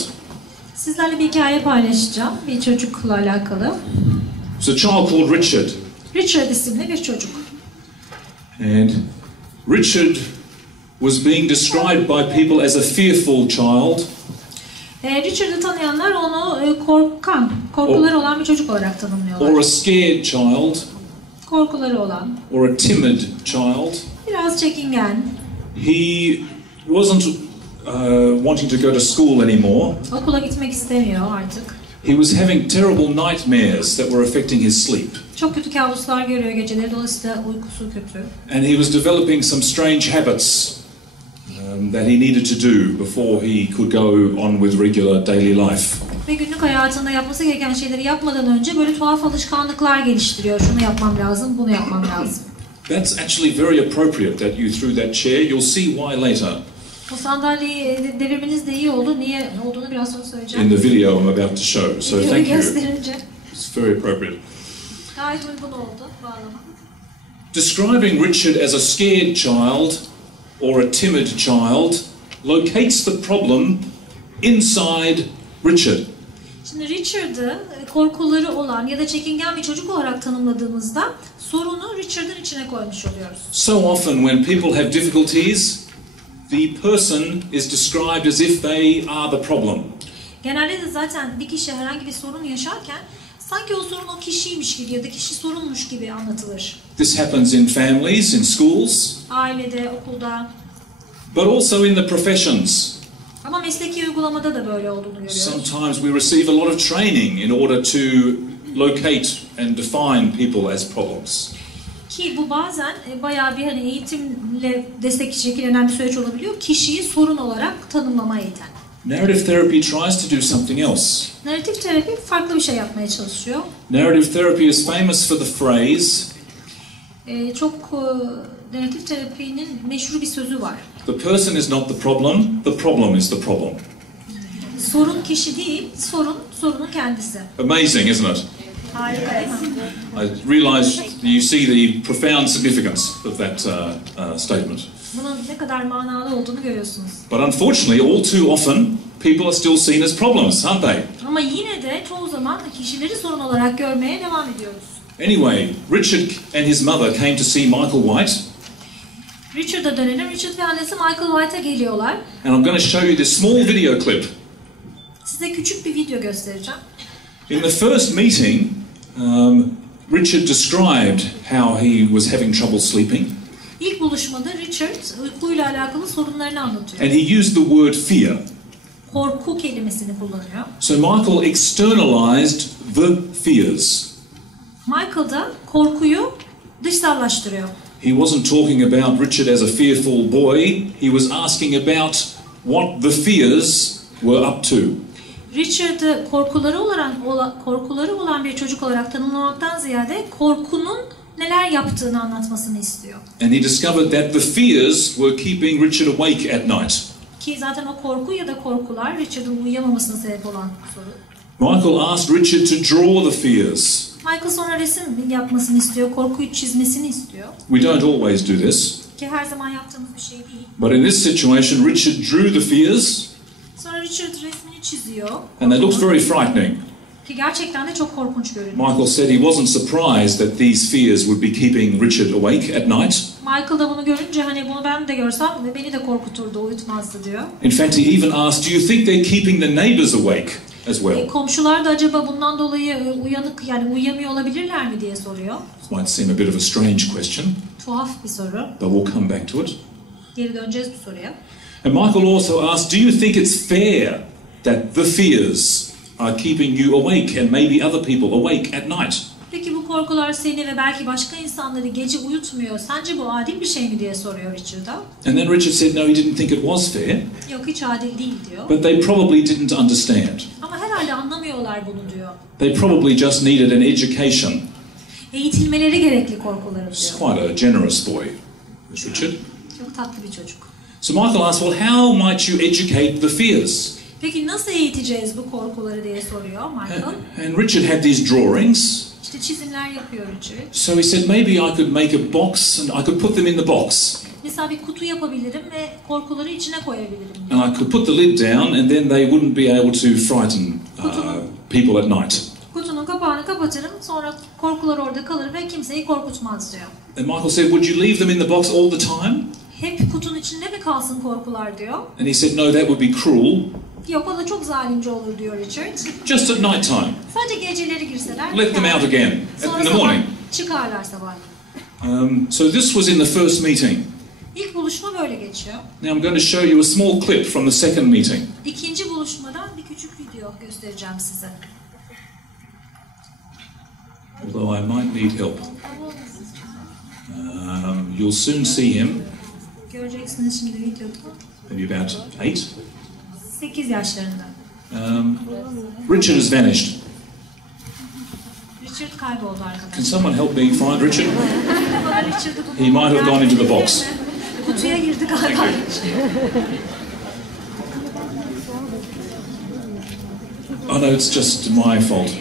Sizlerle bir hikaye paylaşacağım, bir çocukla alakalı. It's a child called Richard. Richard isimli bir çocuk. And Richard was being described by people as a fearful child. Richard'ı tanıyanlar onu korkuları olan bir çocuk olarak tanımlıyorlar. Or a scared child. Korkuları olan. Or a timid child. Biraz çekingen. He wasn't wanting to go to school anymore. Okula gitmek istemiyor artık. He was having terrible nightmares that were affecting his sleep. Çok kötü kabuslar görüyor geceleri, dolayısıyla uykusu kötü. And he was developing some strange habits that he needed to do before he could go on with regular daily life. Ve günlük hayatında yapması gereken şeyleri yapmadan önce böyle tuhaf alışkanlıklar geliştiriyor. Şunu yapmam lazım, bunu yapmam lazım. That's actually very appropriate that you threw that chair. You'll see why later. O sandalyeyi devirmeniz de iyi oldu. Niye olduğunu biraz sonra söyleyeceğim. In the video I'm about to show. So thank you. Gösterince. It's very appropriate. Gayet uygun oldu bağlama. Describing Richard as a scared child or a timid child locates the problem inside Richard. Şimdi Richard'ı korkuları olan ya da çekingen bir çocuk olarak tanımladığımızda sorunu Richard'ın içine koymuş oluyoruz. So often when people have difficulties, the person is described as if they are the problem. Genelde de zaten bir kişi herhangi bir sorun yaşarken sanki o sorun o kişiymiş gibi ya da kişi sorunmuş gibi anlatılır. This happens in families, in schools. Ailede, okulda. But also in the professions. Ama mesleki uygulamada da böyle olduğunu görüyoruz. Sometimes we receive a lot of training in order to locate and define people as problems. Ki bu bazen bayağı bir hani eğitimle destek şekillenen bir süreç olabiliyor. Kişiyi sorun olarak tanımlamaya iten. Narrative therapy tries to do something else. Narratif terapi farklı bir şey yapmaya çalışıyor. Narrative therapy is famous for the phrase, Narratif terapinin meşhur bir sözü var. the person is not the problem is the problem. Sorun kişi değil, sorunun kendisi. Amazing, isn't it? Harika. I realize you see the profound significance of that statement. Bunun ne kadar manalı olduğunu görüyorsunuz. But unfortunately, all too often, people are still seen as problems, aren't they? Ama yine de çoğu zaman kişileri sorun olarak görmeye devam ediyoruz. Anyway, Richard and his mother came to see Michael White. Richard'a dönelim. Richard ve annesi Michael White'a geliyorlar. And I'm going to show you this small video clip. Size küçük bir video göstereceğim. In the first meeting, Richard described how he was having trouble sleeping. İlk buluşmada Richard uykuyla alakalı sorunlarını anlatıyor. And he used the word fear. Korku kelimesini kullanıyor. So Michael externalized the fears. Michael da korkuyu dışsallaştırıyor. He wasn't talking about Richard as a fearful boy. He was asking about what the fears were up to. Richard'ı korkuları olan bir çocuk olarak tanımlamaktan ziyade korkunun neler yaptığını anlatmasını istiyor. And he discovered that the fears were keeping Richard awake at night. Ki zaten o korku ya da korkular Richard'ın uyuyamamasına sebep olan sorun. Michael asked Richard to draw the fears. Michael sonra resim yapmasını istiyor, korkuyu çizmesini istiyor. We don't always do this. Ki her zaman yaptığımız bir şey değil. But in this situation, Richard drew the fears. Sonra Richard resmini çiziyor. And they looked very frightening. Ki gerçekten de çok korkunç görünüyor. Michael said he wasn't surprised that these fears would be keeping Richard awake at night. Michael da bunu görünce hani bunu ben de görsem beni de korkuturdu, uyutmazdı diyor. In fact, he even asked, do you think they're keeping the neighbors awake as well? Komşular da acaba bundan dolayı uyanık yani uyuyamıyor olabilirler mi diye soruyor. This might seem a bit of a strange question, Tuhaf bir soru. but we'll come back to it. Geri döneceğiz bu soruya. And Michael also asked, do you think it's fair that the fears are keeping you awake and maybe other people awake at night. Peki bu korkular seni ve belki başka insanları gece uyutmuyor. Sence bu adil bir şey mi diye soruyor Richard'a. And then Richard said, no, he didn't think it was fair. Yok, hiç adil değil diyor. But they probably didn't understand. Ama herhalde anlamıyorlar bunu diyor. They probably just needed an education. Eğitilmeleri gerekli korkuları He's diyor. quite a generous boy, this Richard. Çok tatlı bir çocuk. So Michael asked, well, how might you educate the fears? Peki nasıl eğiteceğiz bu korkuları diye soruyor Michael. And Richard had these drawings. İşte çizimler yapıyor Richard. So he said, maybe I could make a box and I could put them in the box. Mesela bir kutu yapabilirim ve korkuları içine koyabilirim. And I could put the lid down and then they wouldn't be able to frighten people at night. Kutunun kapağını kapatırım, sonra korkular orada kalır ve kimseyi korkutmaz diyor. And Michael said, would you leave them in the box all the time? Hep kutunun içinde mi kalsın korkular diyor. And he said, no, that would be cruel. Yok, o da çok zalimce olur diyor Richard. Just at night time. Sadece geceleri girseler. Let them out again Sonra in the morning. Çıkarlar sabah. So this was in the first meeting. İlk buluşma böyle geçiyor. Now I'm going to show you a small clip from the second meeting. İkinci buluşmadan bir küçük video göstereceğim size. Although I might need help. You'll soon see him. Göreceksiniz şimdi videoda. Maybe about 8. 8 yaşlarında. Richard has vanished. Richard kayboldu Can arkadaşlar. someone help me find Richard? Bana Richard'ı bulun. He might have gone into the box. Kutuya girdi galiba. Oh no, it's just my fault.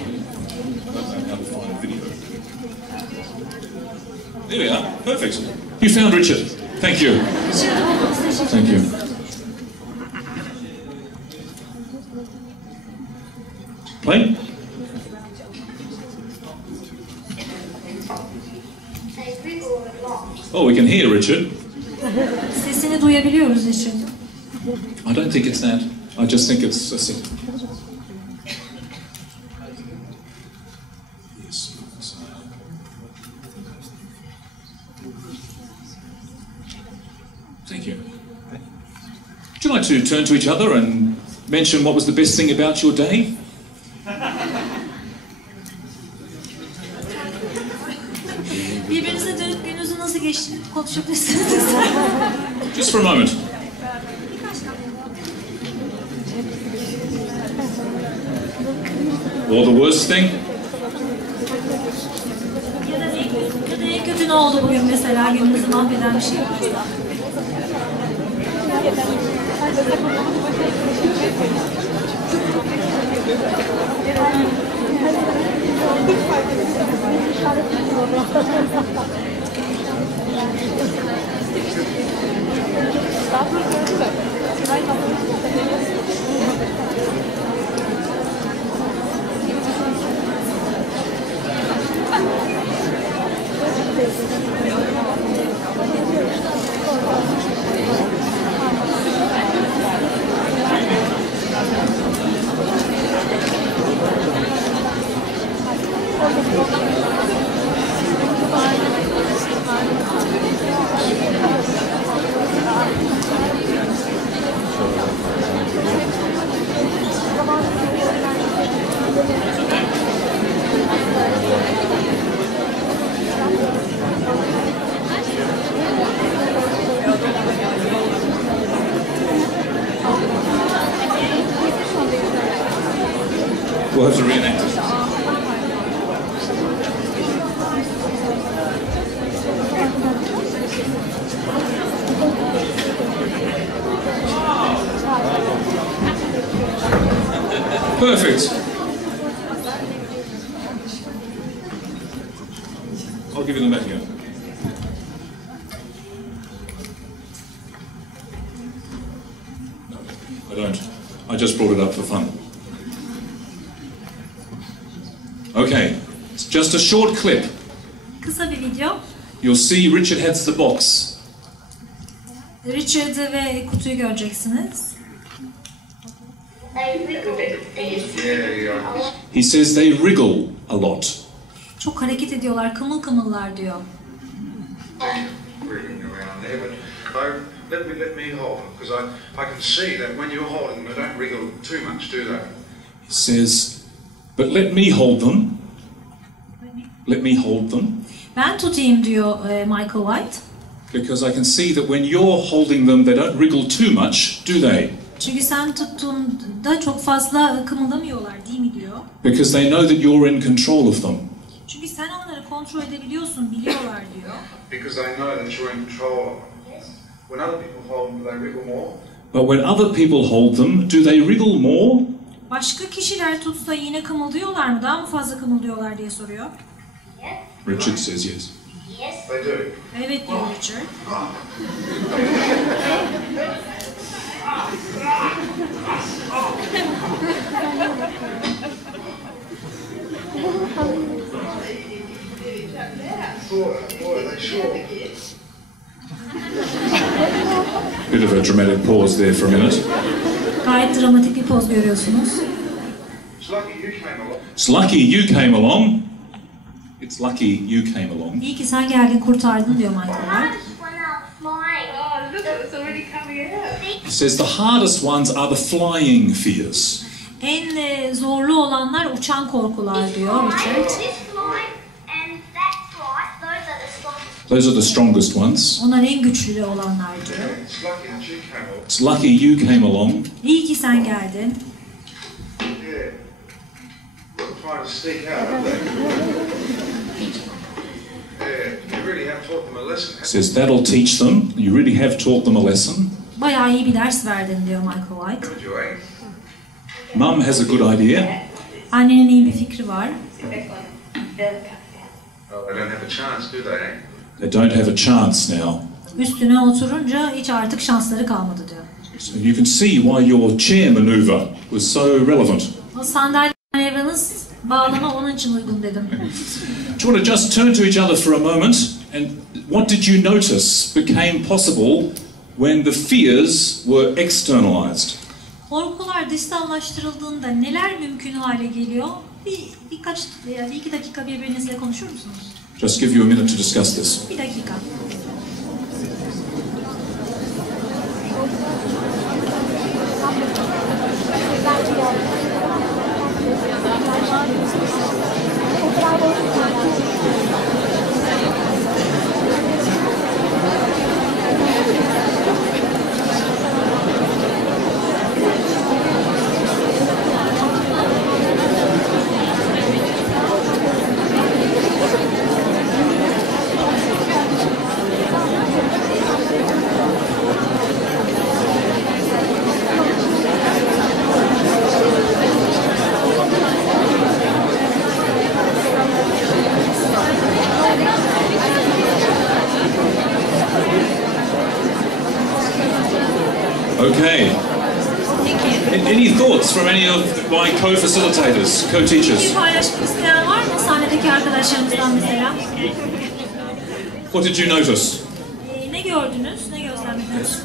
There we are. Perfect. You found Richard. Thank you. Richard'ı buldunuz. Teşekkür Thank you. Play. Oh, we can hear Richard. Sesini duyabiliyoruz Richard. I don't think it's that. I just think it's a set. Yes. Thank you. Would you like to turn to each other and mention what was the best thing about your day? Birbirinize dönüp gününüzün nasıl geçtiğini konuşabilirsiniz. Just for a moment. Or the worst thing? Ya da en kötü ne oldu bugün mesela, gününüzü mahveden bir şey varsa. We'll have to reenact it. Perfect. I'll give you them back here. No, I don't. I just brought it up for fun. Okay, it's just a short clip. Kısa bir video. You'll see Richard has the box. Richard'ı ve kutuyu göreceksiniz. He says they wriggle a lot. Çok hareket ediyorlar, kımıl kımıllar diyor. Wriggling around there, but let me hold them, because I can see that when you're holding them, they don't wriggle too much, do they? He says, but let me hold them. Let me hold them. Ben tutayım diyor Michael White. Because I can see that when you're holding them, they don't wriggle too much, do they? Çünkü sen tuttuğunda çok fazla kımıldamıyorlar değil mi diyor. Because they know that you're in control of them. Çünkü sen onları kontrol edebiliyorsun, biliyorlar diyor. Because they know that you're in control of them. When other people hold them, do they wriggle more? But when other people hold them, do they wriggle more? Başka kişiler tutsa yine kımıldıyorlar mı? Daha mı fazla kımıldıyorlar diye soruyor. Richard says yes. Yes. They do. Evet diyor Richard. Boy, they sure. Bit of a dramatic pause there for a minute. Gayet dramatik bir poz görüyorsunuz. It's lucky you came along. It's lucky you came along. It's lucky you came along. İyi ki sen geldin, kurtardın diyor Michael White. Oh, look, it's already coming out. He says the hardest ones are the flying fears. En zorlu olanlar uçan korkular diyor Richard. Those are the strongest ones. Onlar en güçlü olanlar diyor. It's lucky that you came along. It's lucky you came along. İyi ki sen geldin. Yeah. Not trying to sneak out, have they? Yeah, you really have taught them a lesson. He says that'll teach them. You really have taught them a lesson. Bayağı iyi bir ders verdin diyor Michael White. Haven't you, eh? Mum has a good idea. Annenin iyi bir fikri var. Oh, they don't have a chance, do they, eh? They don't have a chance now. Üstüne oturunca hiç artık şansları kalmadı diyor. So you can see why your chair maneuver was so relevant. O sandalye manevranız bağlama onun için uygun dedim. Do you want to just turn to each other for a moment? And what did you notice became possible when the fears were externalized? Korkular dışsallaştırıldığında neler mümkün hale geliyor? Bir iki dakika birbirinizle konuşur musunuz? Just give you a minute to discuss this. Bir dakika. Okay. Any thoughts from any of my co-facilitators, co-teachers? Bir paylaşmak isteyen var mı sahnedeki arkadaşlarımızdan mesela? What did you notice? Ne gördünüz, ne gözlemlediniz?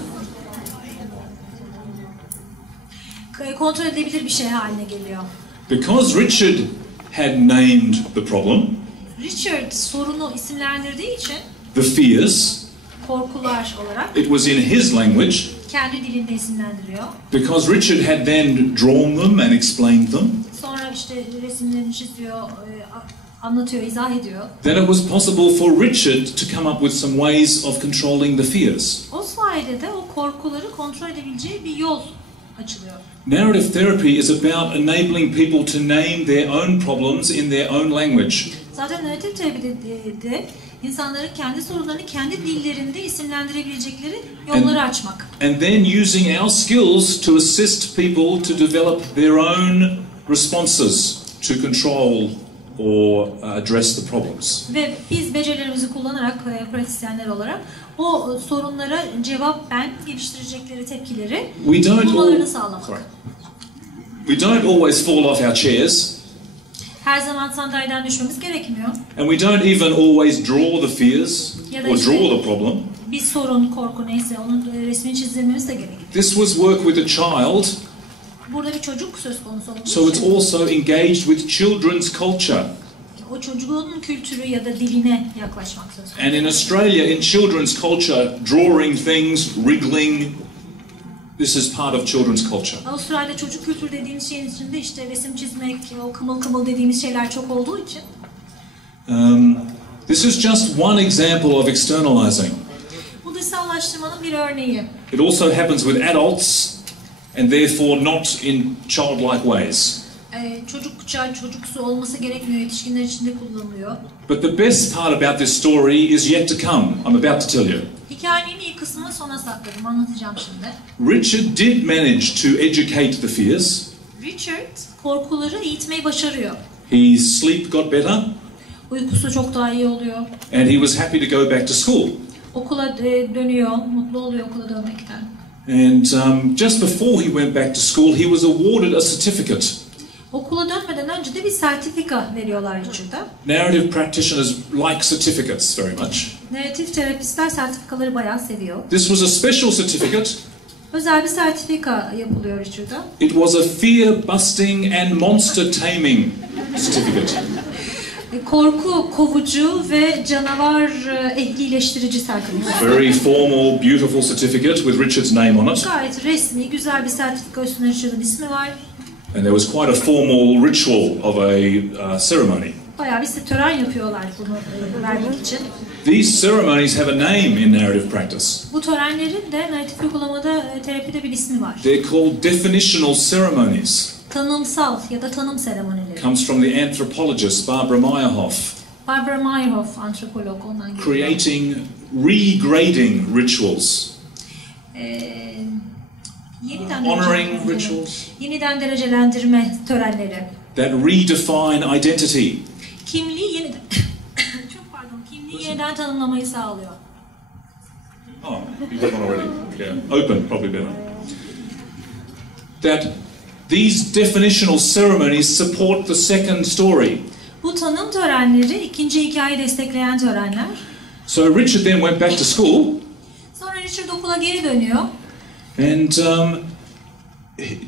Kontrol edilebilir bir şey haline geliyor. Because Richard had named the problem, Richard sorunu isimlendirdiği için the fears, korkular olarak it was in his language. kendi dilinde isimlendiriyor. Because Richard had then drawn them and explained them, Sonra işte resimlerini çiziyor, anlatıyor, izah ediyor. then it was possible for Richard to come up with some ways of controlling the fears. O sayede de o korkuları kontrol edebileceği bir yol açılıyor. Narrative therapy is about enabling people to name their own problems in their own language. Zaten narratif terapide de insanların kendi sorunlarını kendi dillerinde isimlendirebilecekleri yolları açmak. And then using our skills to assist people to develop their own responses to control or address the problems. Ve biz becerilerimizi kullanarak pratisyenler olarak o sorunlara cevaben geliştirecekleri tepkileri bulmalarını sağlamak. We don't always fall off our chairs. Her zaman sandalyeden düşmemiz gerekmiyor. And we don't even always draw the fears or draw the problem. Bir sorun, korku neyse onun resmini çizdirmemiz de gerekir. This was work with a child, Burada bir çocuk söz konusu olduğu so it's için also engaged with children's culture. o çocuğun kültürü ya da diline yaklaşmak söz konusu. And in Australia, in children's culture, drawing things, wriggling, This is part of children's culture. Avustralya'da çocuk kültürü dediğimiz şeyin içinde işte resim çizmek, o kımıl kımıl dediğimiz şeyler çok olduğu için. This is just one example of externalizing. Bu dışsallaştırmanın bir örneği. It also happens with adults and therefore not in childlike ways. Çocuksu olması gerekmiyor, yetişkinler için de kullanılıyor. But the best part about this story is yet to come. I'm about to tell you. Hikayenin ilk kısmını sona sakladım, anlatacağım şimdi. Richard did manage to educate the fears. Richard korkuları eğitmeyi başarıyor. His sleep got better. Uykusu çok daha iyi oluyor. And he was happy to go back to school. Okula dönüyor, mutlu oluyor okula dönmekten. And just before he went back to school, he was awarded a certificate. Okula dönmeden önce de bir sertifika veriyorlar Richard'a. Narrative practitioners like certificates very much. Narratif terapistler sertifikaları bayağı seviyor. This was a special certificate. Özel bir sertifika yapılıyor Richard'a. It was a fear-busting and monster-taming certificate. Korku kovucu ve canavar ehlileştirici sertifika. Very formal, beautiful certificate with Richard's name on it. Gayet resmi, güzel bir sertifika, üstünde Richard'ın ismi var. And there was quite a formal ritual of a ceremony. Bayağı bir tören yapıyorlar bunu vermek için. These ceremonies have a name in narrative practice. Bu törenlerin de narratif uygulamada, terapide bir ismi var. They're called definitional ceremonies. Tanımsal ya da tanım seremonileri. Comes from the anthropologist Barbara Meyerhoff. Barbara Meyerhoff, antropolog, ondan geliyor. Creating regrading rituals. Honoring rituals. Yeniden derecelendirme törenleri. That redefine identity. Kimliği yeniden yeniden tanımlamayı sağlıyor. Oh, you've got one already. Yeah, open, probably better. That these definitional ceremonies support the second story. Bu tanım törenleri ikinci hikayeyi destekleyen törenler. So Richard then went back to school. Sonra Richard okula geri dönüyor. And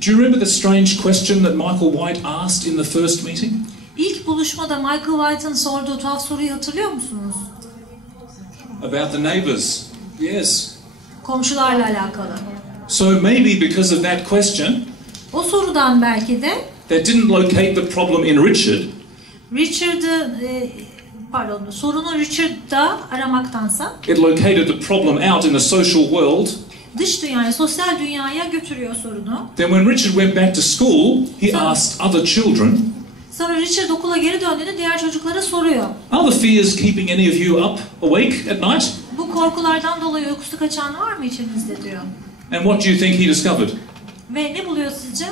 do you remember the strange question that Michael White asked in the first meeting? İlk buluşmada Michael White'ın sorduğu tuhaf soruyu hatırlıyor musunuz? About the neighbours. Yes. Komşularla alakalı. So maybe because of that question, o sorudan belki de they didn't locate the problem in Richard. Sorunu Richard'da aramaktansa It located the problem out in the social world. Dış dünyaya, sosyal dünyaya götürüyor sorunu. Then when Richard went back to school, he asked other children. Sonra Richard okula geri döndüğünde diğer çocuklara soruyor. Are the fears keeping any of you up, awake at night? Bu korkulardan dolayı uykusu kaçan var mı içinizde diyor. And what do you think he discovered? Ve ne buluyor sizce?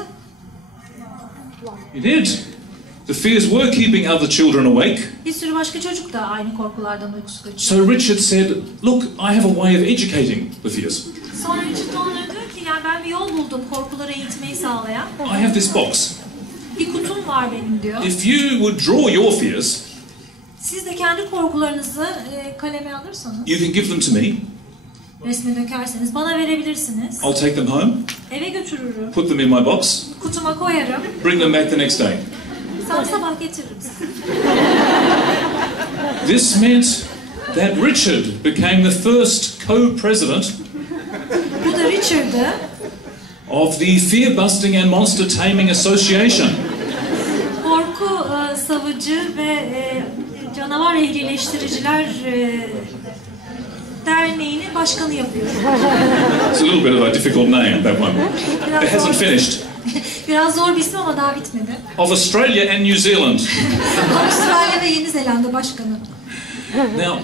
He did. The fears were keeping other children awake. Bir sürü başka çocuk da aynı korkulardan uykusu kaçıyor. So Richard said, look, I have a way of educating the fears. Sonra Richard onlara diyor ki, yani ben bir yol buldum korkuları eğitmeyi sağlayan. I have this box. Bir kutum var benim diyor. If you would draw your fears, siz de kendi korkularınızı kaleme alırsanız, you can give them to me. Resme dökerseniz bana verebilirsiniz. I'll take them home. Eve götürürüm. Put them in my box. Kutuma koyarım. Bring them back the next day. Sonra sabah getiririm size. This meant that Richard became the first co-president Bu da Richard'ı of the Fear Busting and Monster Taming Association. Korku savucu ve canavar ehlileştiriciler derneğinin başkanı yapıyor. It's a little bit of a difficult name, that one. It hasn't finished. Biraz zor bir isim ama daha bitmedi. Of Australia and New Zealand. Avustralya ve Yeni Zelanda başkanı. Now,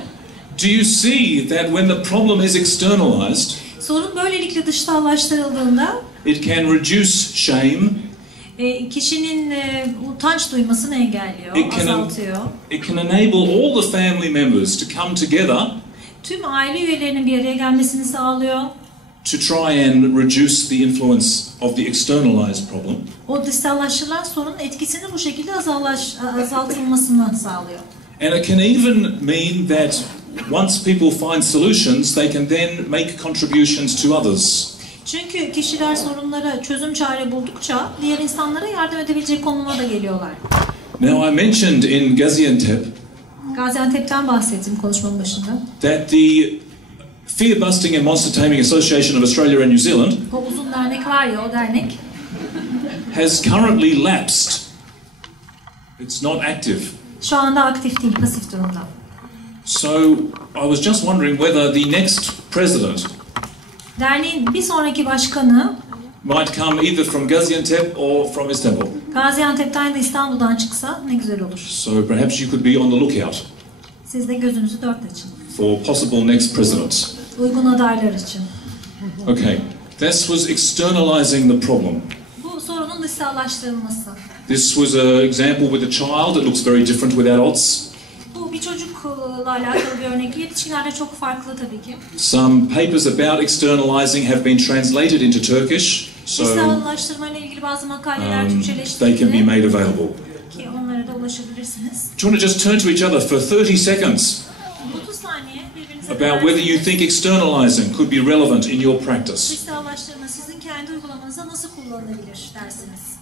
do you see that when the problem is externalized, sorun böylelikle dışsallaştırıldığında it can reduce shame, kişinin utanç duymasını engelliyor, azaltıyor. It can enable all the family members to come together tüm aile üyelerinin bir araya gelmesini sağlıyor. To try and reduce the influence of the externalized problem. O dışsallaştırılan sorunun etkisini bu şekilde azaltılmasını sağlıyor. And it can even mean that once people find solutions, they can then make contributions to others. Çünkü kişiler sorunlara çözüm çare buldukça diğer insanlara yardım edebilecek konuma da geliyorlar. Now I mentioned in Gaziantep Gaziantep'ten bahsettim konuşmanın başında. that the Fear Busting and Monster Taming Association of Australia and New Zealand O uzun dernek var ya, o dernek has currently lapsed. It's not active. şu anda aktif değil, pasif durumda. So I was just wondering whether the next president Derneğin bir sonraki başkanı might come either from Gaziantep or from Istanbul. Gaziantep'ten de İstanbul'dan çıksa ne güzel olur. So perhaps you could be on the lookout Siz de gözünüzü dört açın. for possible next presidents. Uygun adaylar için. Okay, this was externalizing the problem. Bu sorunun dışsallaştırılması. This was an example with a child. It looks very different with adults. Bu bir çocukla alakalı bir örnek. Yetişkinlerde çok farklı tabii ki. Some papers about externalizing have been translated into Turkish, so Dışsallaştırma ile ilgili bazı makaleler they can be Türkçeleştirildi made available. ki onlara da ulaşabilirsiniz. Do you want to just turn to each other for 30 seconds 30 saniye birbirinize about whether you think externalizing could be relevant in your practice? dışsallaştırma sizin kendi uygulamanızda nasıl kullanılabilir dersiniz.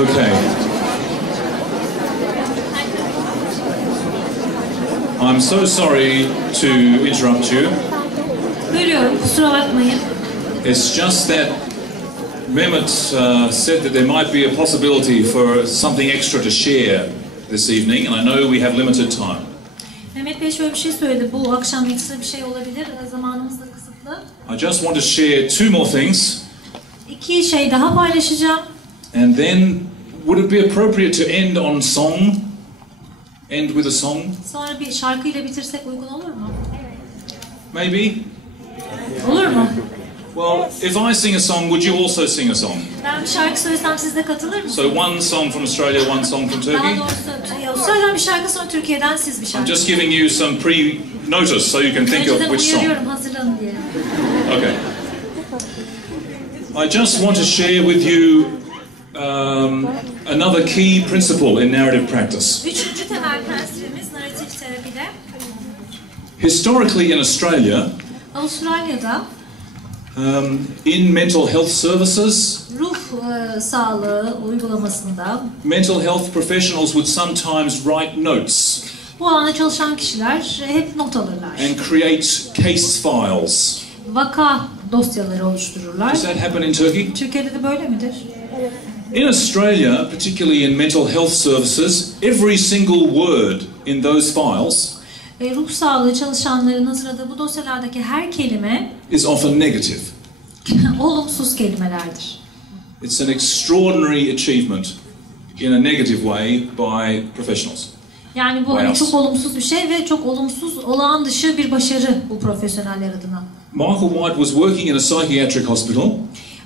Okay. I'm so sorry to interrupt you. Bölüyorum, kusura bakmayın. It's just that Mehmet said that there might be a possibility for something extra to share this evening, and I know we have limited time. Mehmet Bey şöyle bir şey söyledi. Bu akşam ekstra bir şey olabilir. Zamanımız da kısıtlı. I just want to share two more things, İki şey daha paylaşacağım. and then would it be appropriate to end on song? End with a song? Sonra bir şarkıyla bitirsek uygun olur mu? Maybe? Olur mu? Well, if I sing a song, would you also sing a song? Ben bir şarkı söylesem siz de katılır mısınız? So one song from Australia, one song from Daha Turkey? doğrusu Avustralya'dan bir şarkı, sonra Türkiye'den siz bir I'm şarkı. just giving you some pre-notice so you can think of Önceden which song. uyarıyorum, hazırlanın diye. Okay. I just want to share with you another key principle in narrative practice. Üçüncü temel prensibimiz narratif terapide. Historically in Australia, Avustralya'da in mental health services, ruh sağlığı uygulamasında mental health professionals would sometimes write notes bu alanda çalışan kişiler hep not alırlar. and create case files. Vaka dosyaları oluştururlar. Does that happen in Turkey? Türkiye'de de böyle midir? In Australia, particularly in mental health services, every single word in those files Ruh sağlığı çalışanların hazırladığı bu dosyalardaki her kelime is often negative. olumsuz kelimelerdir. It's an extraordinary achievement in a negative way by professionals. Yani bu hani çok olumsuz bir şey ve çok olumsuz, olağan dışı bir başarı bu profesyoneller adına. Michael White was working in a psychiatric hospital,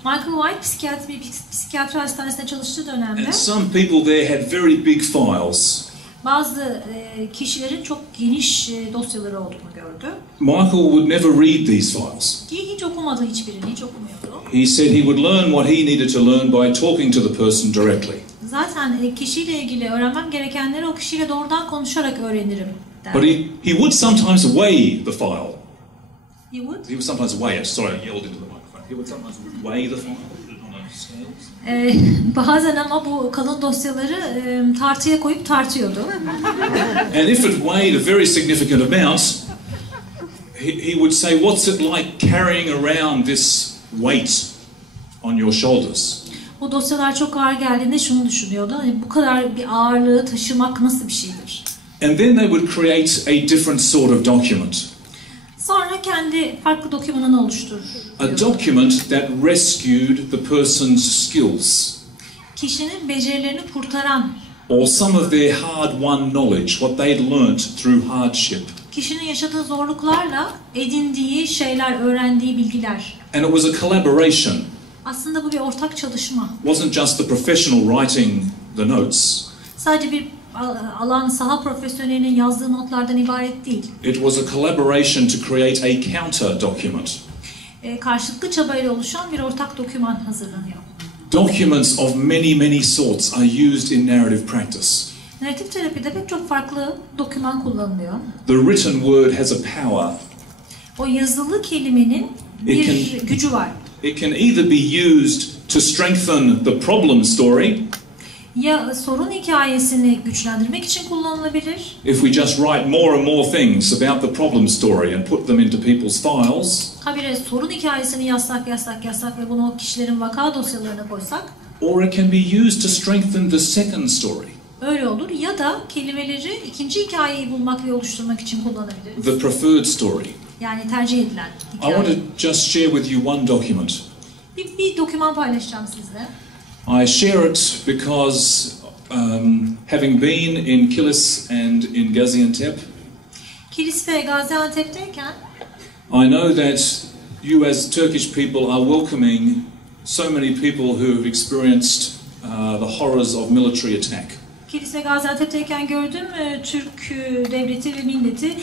Michael White bir psikiyatri hastanesinde çalıştığı dönemde and some people there had very big files. bazı kişilerin çok geniş dosyaları olduğunu gördü. Michael would never read these files. Ki hiç okumadı, hiçbirini hiç okumuyordu. He said he would learn what he needed to learn by talking to the person directly. Zaten kişiyle ilgili öğrenmem gerekenleri o kişiyle doğrudan konuşarak öğrenirim der. But he would sometimes weigh the file. He would? He would sometimes weigh it. Sorry, I yelled into the microphone. He would sometimes weigh the file, put it on a scale. Bazen ama bu kalın dosyaları tartıya koyup tartıyordu. And if it weighed a very significant amount, he would say, "What's it like carrying around this weight on your shoulders?" O dosyalar çok ağır geldiğinde şunu düşünüyordu. Hani bu kadar bir ağırlığı taşımak nasıl bir şeydir? And then they would create a different sort of document. Sonra kendi farklı dokümanını oluşturur. A document that rescued the person's skills. Kişinin becerilerini kurtaran, Or some of their hard-won knowledge, what they'd learnt through hardship. kişinin yaşadığı zorluklarla edindiği şeyler, öğrendiği bilgiler. And it was a collaboration. Aslında bu bir ortak çalışma. Wasn't just the professional writing the notes. Sadece bir alan saha profesyonelinin yazdığı notlardan ibaret değil. It was a collaboration to create a counter document. Karşılıklı çabayla oluşan bir ortak doküman hazırlanıyor. Documents of many sorts are used in narrative practice. Narratif terapide pek çok farklı doküman kullanılıyor. The written word has a power. O yazılı kelimenin bir gücü var. It can either be used to strengthen the problem story. Ya sorun hikayesini güçlendirmek için kullanılabilir. If we just write more and more things about the problem story and put them into people's files. Habire sorun hikayesini yazsak ve bunu o kişilerin vaka dosyalarına koysak. Or it can be used to strengthen the second story. Öyle olur ya da kelimeleri ikinci hikayeyi bulmak ve oluşturmak için kullanabiliriz. The preferred story. Yani tercih edilen I want to just share with you one document. Bir doküman paylaşacağım sizle. I share it because having been in Kilis and in Gaziantep, Kilis ve Gaziantep'teyken I know that you as Turkish people are welcoming so many people who have experienced the horrors of military attack. Kilis ve Gaziantep'teyken gördüm Türk devleti ve milleti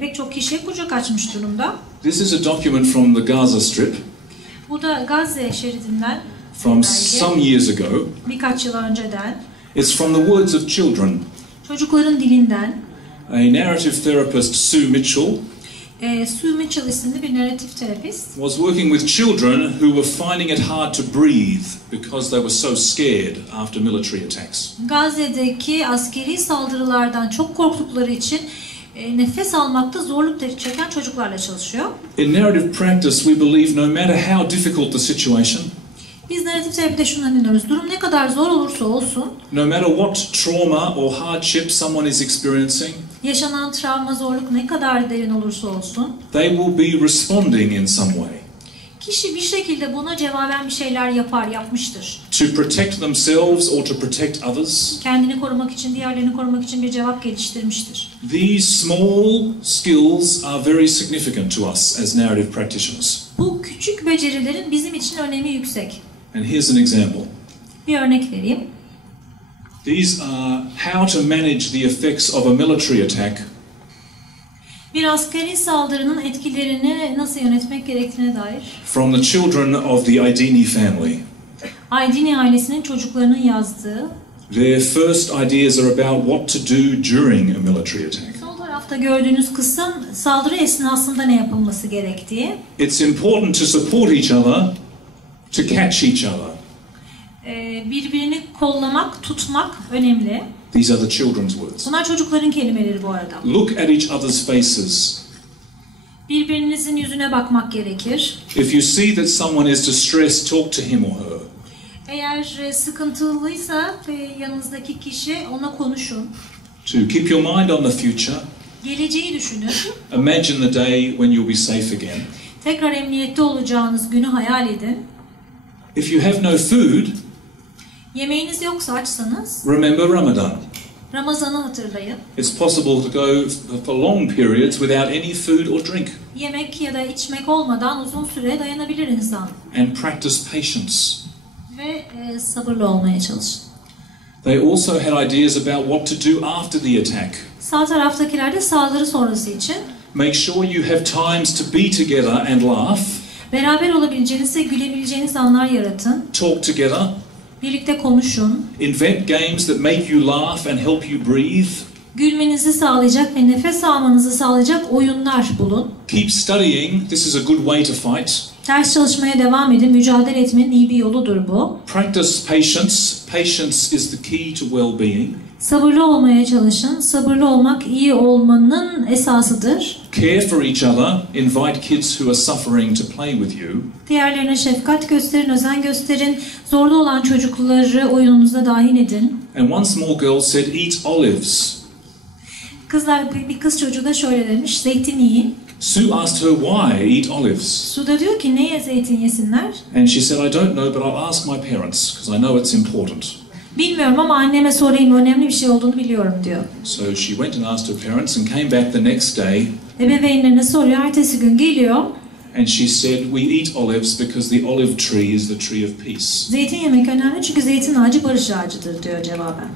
pek çok kişiye kucak açmış durumda. This is a document from the Gaza Strip. Bu da Gazze şeridinden from some years ago. Birkaç yıl önceden. It's from the words of children. Çocukların dilinden. A narrative therapist, Sue Mitchell, Sue Mitchell isimli bir narratif terapist. was working with children who were finding it hard to breathe because they were so scared after military attacks. Gazze'deki askeri saldırılardan çok korktukları için nefes almakta zorluk çeken çocuklarla çalışıyor. In narrative practice, we believe no matter how difficult the situation, biz narratif terapide şundan inanıyoruz. Durum ne kadar zor olursa olsun, no matter what trauma or hardship someone is experiencing, yaşanan travma, zorluk ne kadar derin olursa olsun, they will be responding in some way. Kişi bir şekilde buna cevaben bir şeyler yapmıştır. To protect themselves or to protect others. Kendini korumak için, diğerlerini korumak için bir cevap geliştirmiştir. These small skills are very significant to us as narrative practitioners. Bu küçük becerilerin bizim için önemi yüksek. And here's an example. Bir örnek vereyim. These are how to manage the effects of a military attack. Bir askeri saldırının etkilerini nasıl yönetmek gerektiğine dair. From the children of the Aydini family. Aydini ailesinin çocuklarının yazdığı. Their first ideas are about what to do during a military attack. Sol tarafta gördüğünüz kısım saldırı esnasında ne yapılması gerektiği. It's important to support each other, to catch each other. Birbirini kollamak, tutmak önemli. These are the children's words. Bunlar çocukların kelimeleri bu arada. Look at each other's faces. Birbirinizin yüzüne bakmak gerekir. If you see that someone is distressed, talk to him or her. Eğer sıkıntılıysa yanınızdaki kişi ona konuşun. To keep your mind on the future. Geleceği düşünün. Imagine the day when you'll be safe again. Tekrar emniyette olacağınız günü hayal edin. If you have no food, yemeğiniz yoksa açsanız, remember Ramadan. Ramazan'ı hatırlayın. It's possible to go for long periods without any food or drink. Yemek ya da içmek olmadan uzun süre dayanabilir insan. And practice patience. Ve sabırlı olmaya çalışın. They also had ideas about what to do after the attack. Sağ taraftakiler de saldırı sonrası için. Make sure you have times to be together and laugh. Beraber olabileceğiniz ve gülebileceğiniz anlar yaratın. Talk together. Birlikte konuşun. Invent games that make you laugh and help you breathe. Gülmenizi sağlayacak ve nefes almanızı sağlayacak oyunlar bulun. Keep studying. This is a good way to fight. Ders çalışmaya devam edin. Mücadele etmenin iyi bir yoludur bu. Practice patience. Patience is the key to well-being. Sabırlı olmaya çalışın. Sabırlı olmak iyi olmanın esasıdır. Care for each other. Invite kids who are suffering to play with you. Diğerlerine şefkat gösterin, özen gösterin. Zorlu olan çocukları oyununuza dahil edin. And one small girl said, "Eat olives." Bir kız çocuğu da şöyle demiş, zeytin yiyin. Sue asked her why eat olives. Su da diyor ki neye zeytin yesinler? And she said, "I don't know, but I'll ask my parents because I know it's important." Bilmiyorum ama anneme sorayım, önemli bir şey olduğunu biliyorum diyor. So she went and asked her parents and came back the next day. Ebeveynlerine soruyor, ertesi gün geliyor. And she said, we eat olives because the olive tree is the tree of peace. Zeytin yemek önemli çünkü zeytin ağacı barış ağacıdır diyor cevaben.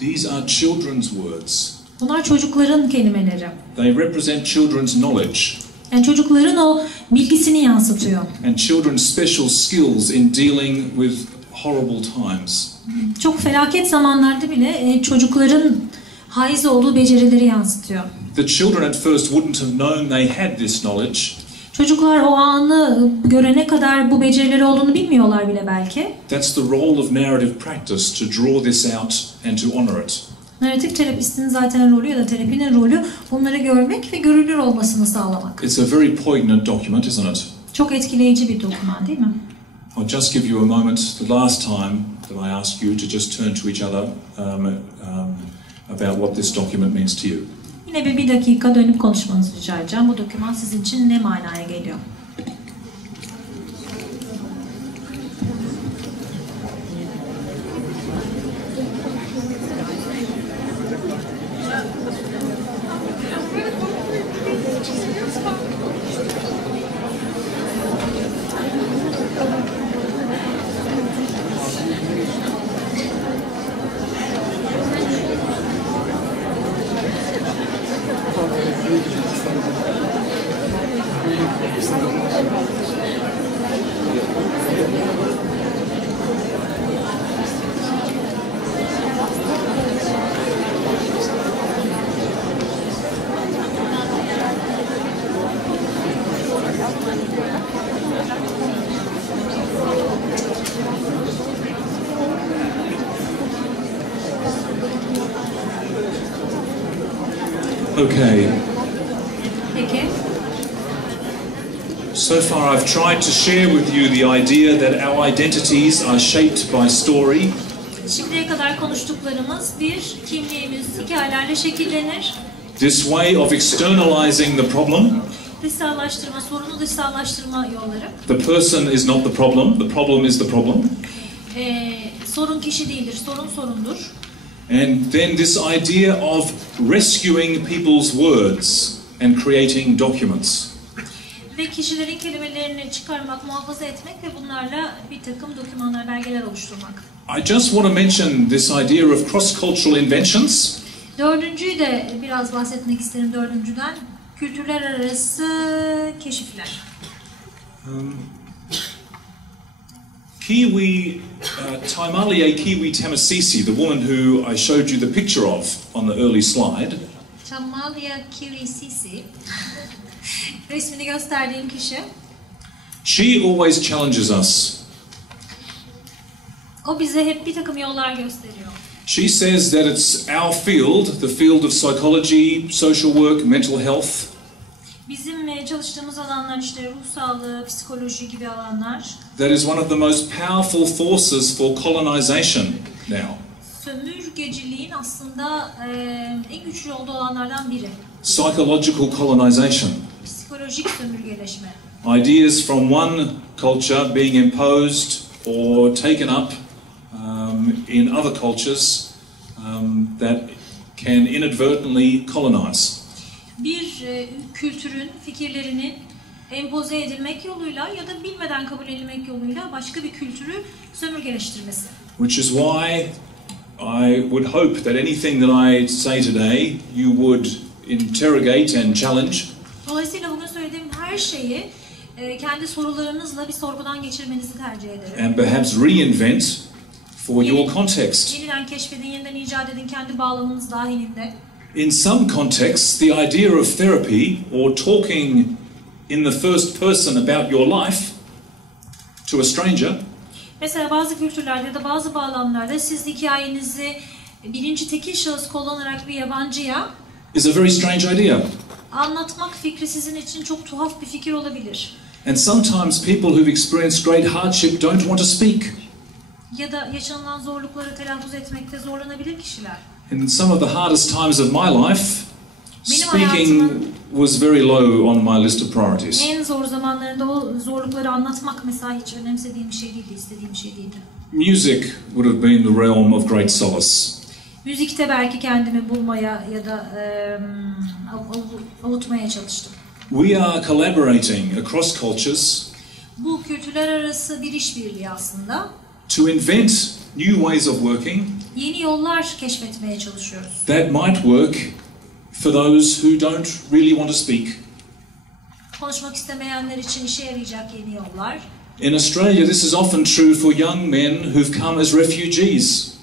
These are children's words. Bunlar çocukların kelimeleri. They represent children's knowledge. Yani çocukların o bilgisini yansıtıyor. And children's special skills in dealing with horrible times. Çok felaket zamanlarda bile çocukların haiz olduğu becerileri yansıtıyor. The children at first wouldn't have known they had this knowledge. Çocuklar o anı görene kadar bu becerileri olduğunu bilmiyorlar bile belki. That's the role of narrative practice, to draw this out and to honor it. Narratif terapistinin zaten rolü ya da terapinin rolü bunları görmek ve görülür olmasını sağlamak. It's a very poignant document, isn't it? Çok etkileyici bir doküman değil mi? I'll just give you a moment. The last time that I asked you to just turn to each other about what this document means to you. Yine bir dakika dönüp konuşmanızı rica edeceğim. Bu doküman sizin için ne manaya geliyor? Okay. Peki. So far I've tried to share with you the idea that our identities are shaped by story. Şimdiye kadar konuştuklarımız bir, kimliğimiz hikayelerle şekillenir. This way of externalizing the problem. Dışsallaştırma, sorunu dışsallaştırma yolları. The person is not the problem is the problem. Sorun kişi değildir, sorun sorundur. And then this idea of rescuing people's words and creating documents. Ve kişilerin kelimelerini çıkarmak, muhafaza etmek ve bunlarla bir takım dokümanlar, belgeler oluşturmak. I just want to mention this idea of cross-cultural inventions. Dördüncüyü de biraz bahsetmek isterim dördüncüden. Kültürler arası keşifler. Kiwi, Taimalie Kiwi Tamasisi, the woman who I showed you the picture of on the early slide. Taimalie Kiwi Sisi. Resmini gösterdiğim kişi. She always challenges us. O bize hep bir takım yollar gösteriyor. She says that it's our field, the field of psychology, social work, mental health. Bizim çalıştığımız alanlar işte ruh sağlığı, psikoloji gibi alanlar. That is one of the most powerful forces for colonization now. Sömürgeciliğin aslında en güçlü olduğu alanlardan biri. Psychological colonization. Psikolojik sömürgeleşme. Ideas from one culture being imposed or taken up in other cultures that can inadvertently colonize. Bir kültürün fikirlerinin empoze edilmek yoluyla ya da bilmeden kabul edilmek yoluyla başka bir kültürü sömürgeleştirmesi. Which is why I would hope that anything that I say today you would interrogate and challenge. Dolayısıyla bugün söylediğim her şeyi kendi sorularınızla bir sorgudan geçirmenizi tercih ederim. And perhaps reinvent for your context. Yeniden keşfedin, yeniden icat edin kendi bağlamınız dahilinde. In some contexts, the idea of therapy or talking in the first person about your life to a stranger. Mesela bazı kültürlerde ya da bazı bağlamlarda siz hikayenizi birinci tekil şahıs kullanarak bir yabancıya is a very strange idea. Anlatmak fikri sizin için çok tuhaf bir fikir olabilir. And sometimes people who've experienced great hardship don't want to speak. Ya da yaşanılan zorlukları telaffuz etmekte zorlanabilir kişiler. In some of the hardest times of my life, speaking was very low on my list of priorities. En zor zamanlarında o zorlukları anlatmak mesela hiç önemsediğim bir şey değildi, istediğim bir şey değildi. Music would have been the realm of great solace. Müzikte belki kendimi bulmaya ya da avutmaya çalıştım. We are collaborating across cultures Bu kültürler arası bir işbirliği aslında. to invent new ways of working Yeni yollar keşfetmeye çalışıyoruz. that might work for those who don't really want to speak. Konuşmak istemeyenler için işe yarayacak yeni yollar. In Australia, this is often true for young men who've come as refugees.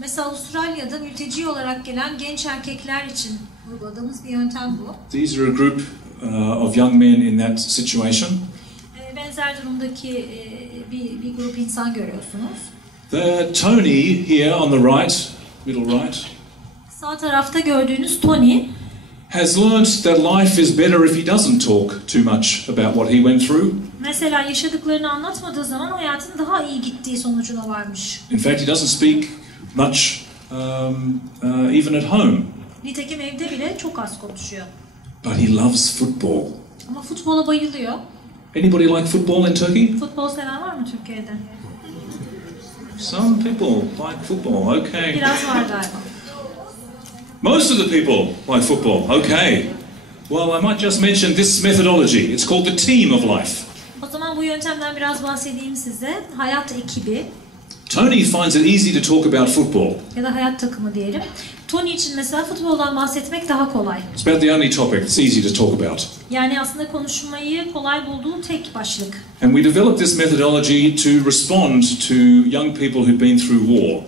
Mesela Avustralya'da mülteci olarak gelen genç erkekler için uyguladığımız bir yöntem bu. These are a group of young men in that situation. Benzer durumdaki bir grup insan görüyorsunuz. Tony here on the right, middle right, Sağ tarafta gördüğünüz Tony, has learnt that life is better if he doesn't talk too much about what he went through. mesela yaşadıklarını anlatmadığı zaman hayatın daha iyi gittiği sonucuna varmış. In fact, he doesn't speak much even at home. Nitekim evde bile çok az konuşuyor. But he loves football. Ama futbola bayılıyor. Anybody like football in Turkey? Futbol seven var mı Türkiye'de? Some people like football, okay. Biraz var galiba. Most of the people like football, okay. Well, I might just mention this methodology. It's called the team of life. O zaman bu yöntemden biraz bahsedeyim size. Hayat ekibi Tony finds it easy to talk about football. ya da hayat takımı diyelim. Tony için mesela futboldan bahsetmek daha kolay. It's about the only topic that's easy to talk about. Yani aslında konuşmayı kolay bulduğu tek başlık. And we developed this methodology to respond to young people who've been through war.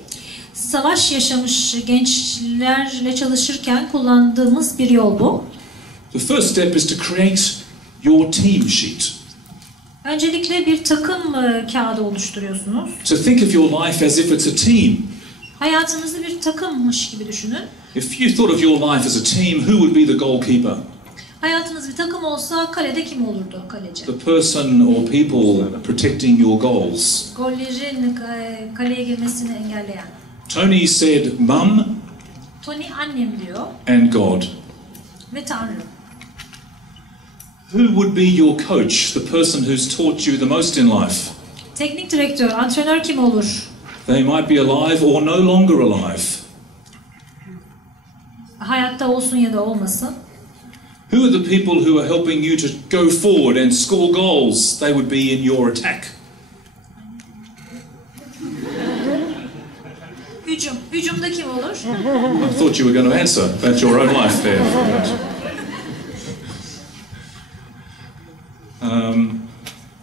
Savaş yaşamış gençlerle çalışırken kullandığımız bir yol bu. The first step is to create your team sheet. Öncelikle bir takım kağıdı oluşturuyorsunuz. So think of your life as if it's a team. Hayatınızı bir takımmış gibi düşünün. If you thought of your life as a team, who would be the goalkeeper? Hayatınız bir takım olsa kalede kim olurdu kaleci? The person or people protecting your goals. Gollerin kaleye girmesini engelleyen. Tony said mum Tony annem diyor and God. ve Tanrı. Who would be your coach, the person who's taught you the most in life? Teknik direktör, antrenör kim olur? They might be alive or no longer alive. Hayatta olsun ya da olmasın. Who are the people who are helping you to go forward and score goals? They would be in your attack. Hücumda kim olur? I thought you were going to answer. That's your own life there.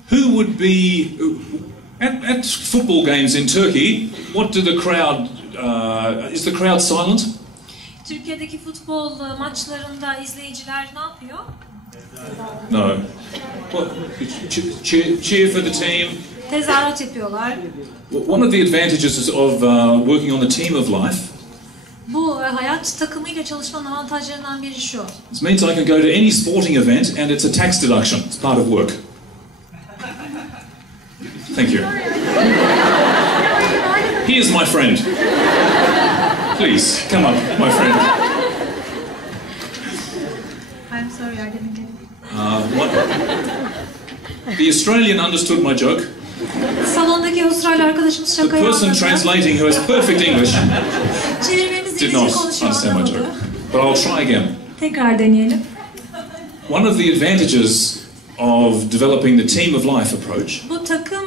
Who would be at football games in Turkey? What do the crowd? Is the crowd silent? Türkiye'deki futbol maçlarında izleyiciler ne yapıyor? No. What? Cheer for the team. Tezahürat yapıyorlar. One of the advantages of working on the team of life. Bu hayat takımıyla çalışmanın avantajlarından biri şu. This means I can go to any sporting event and it's a tax deduction. It's part of work. Thank you. Here's my friend. Please, come up, my friend. I'm sorry, I didn't get it. The Australian understood my joke. Salondaki Avustralya arkadaşımız The şakayı person anladı. translating who has perfect English Çevirmeniz did İngilizce not konuşuyor, understand my anlamadı. joke. But I'll try again. Tekrar deneyelim. One of the advantages of developing the team of life approach, Bu takım,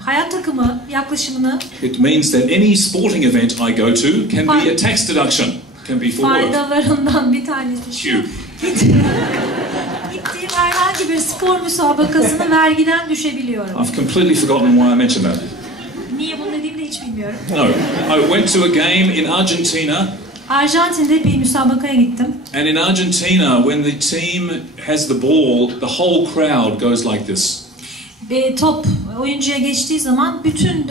hayat takımı yaklaşımını it means that any sporting event I go to can be a tax deduction, can be for work. faydalarından bir tanesi şu. Gittiğim herhangi bir spor müsabakasını vergiden düşebiliyorum. I've completely forgotten why I mentioned that. Niye bunu dediğimi de hiç bilmiyorum. No, I went to a game in Argentina, Arjantin'de bir müsabakaya gittim. and in Argentina, when the team has the ball, the whole crowd goes like this. Top oyuncuya geçtiği zaman bütün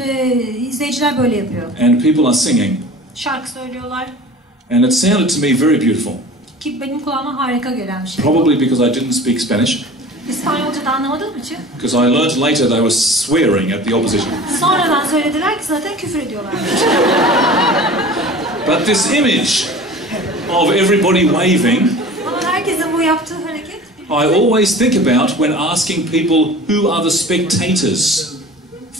izleyiciler böyle yapıyor. And people are singing. Şarkı söylüyorlar. And it sounded to me very beautiful. Ki benim kulağıma harika gelen bir şey. Probably because I didn't speak Spanish, İspanyolca da anlamadığım için. because I learnt later they were swearing at the opposition. Sonradan söylediler ki zaten küfür ediyorlar. But this image of everybody waving, Ama herkesin bu yaptığı hareket. I always think about when asking people who are the spectators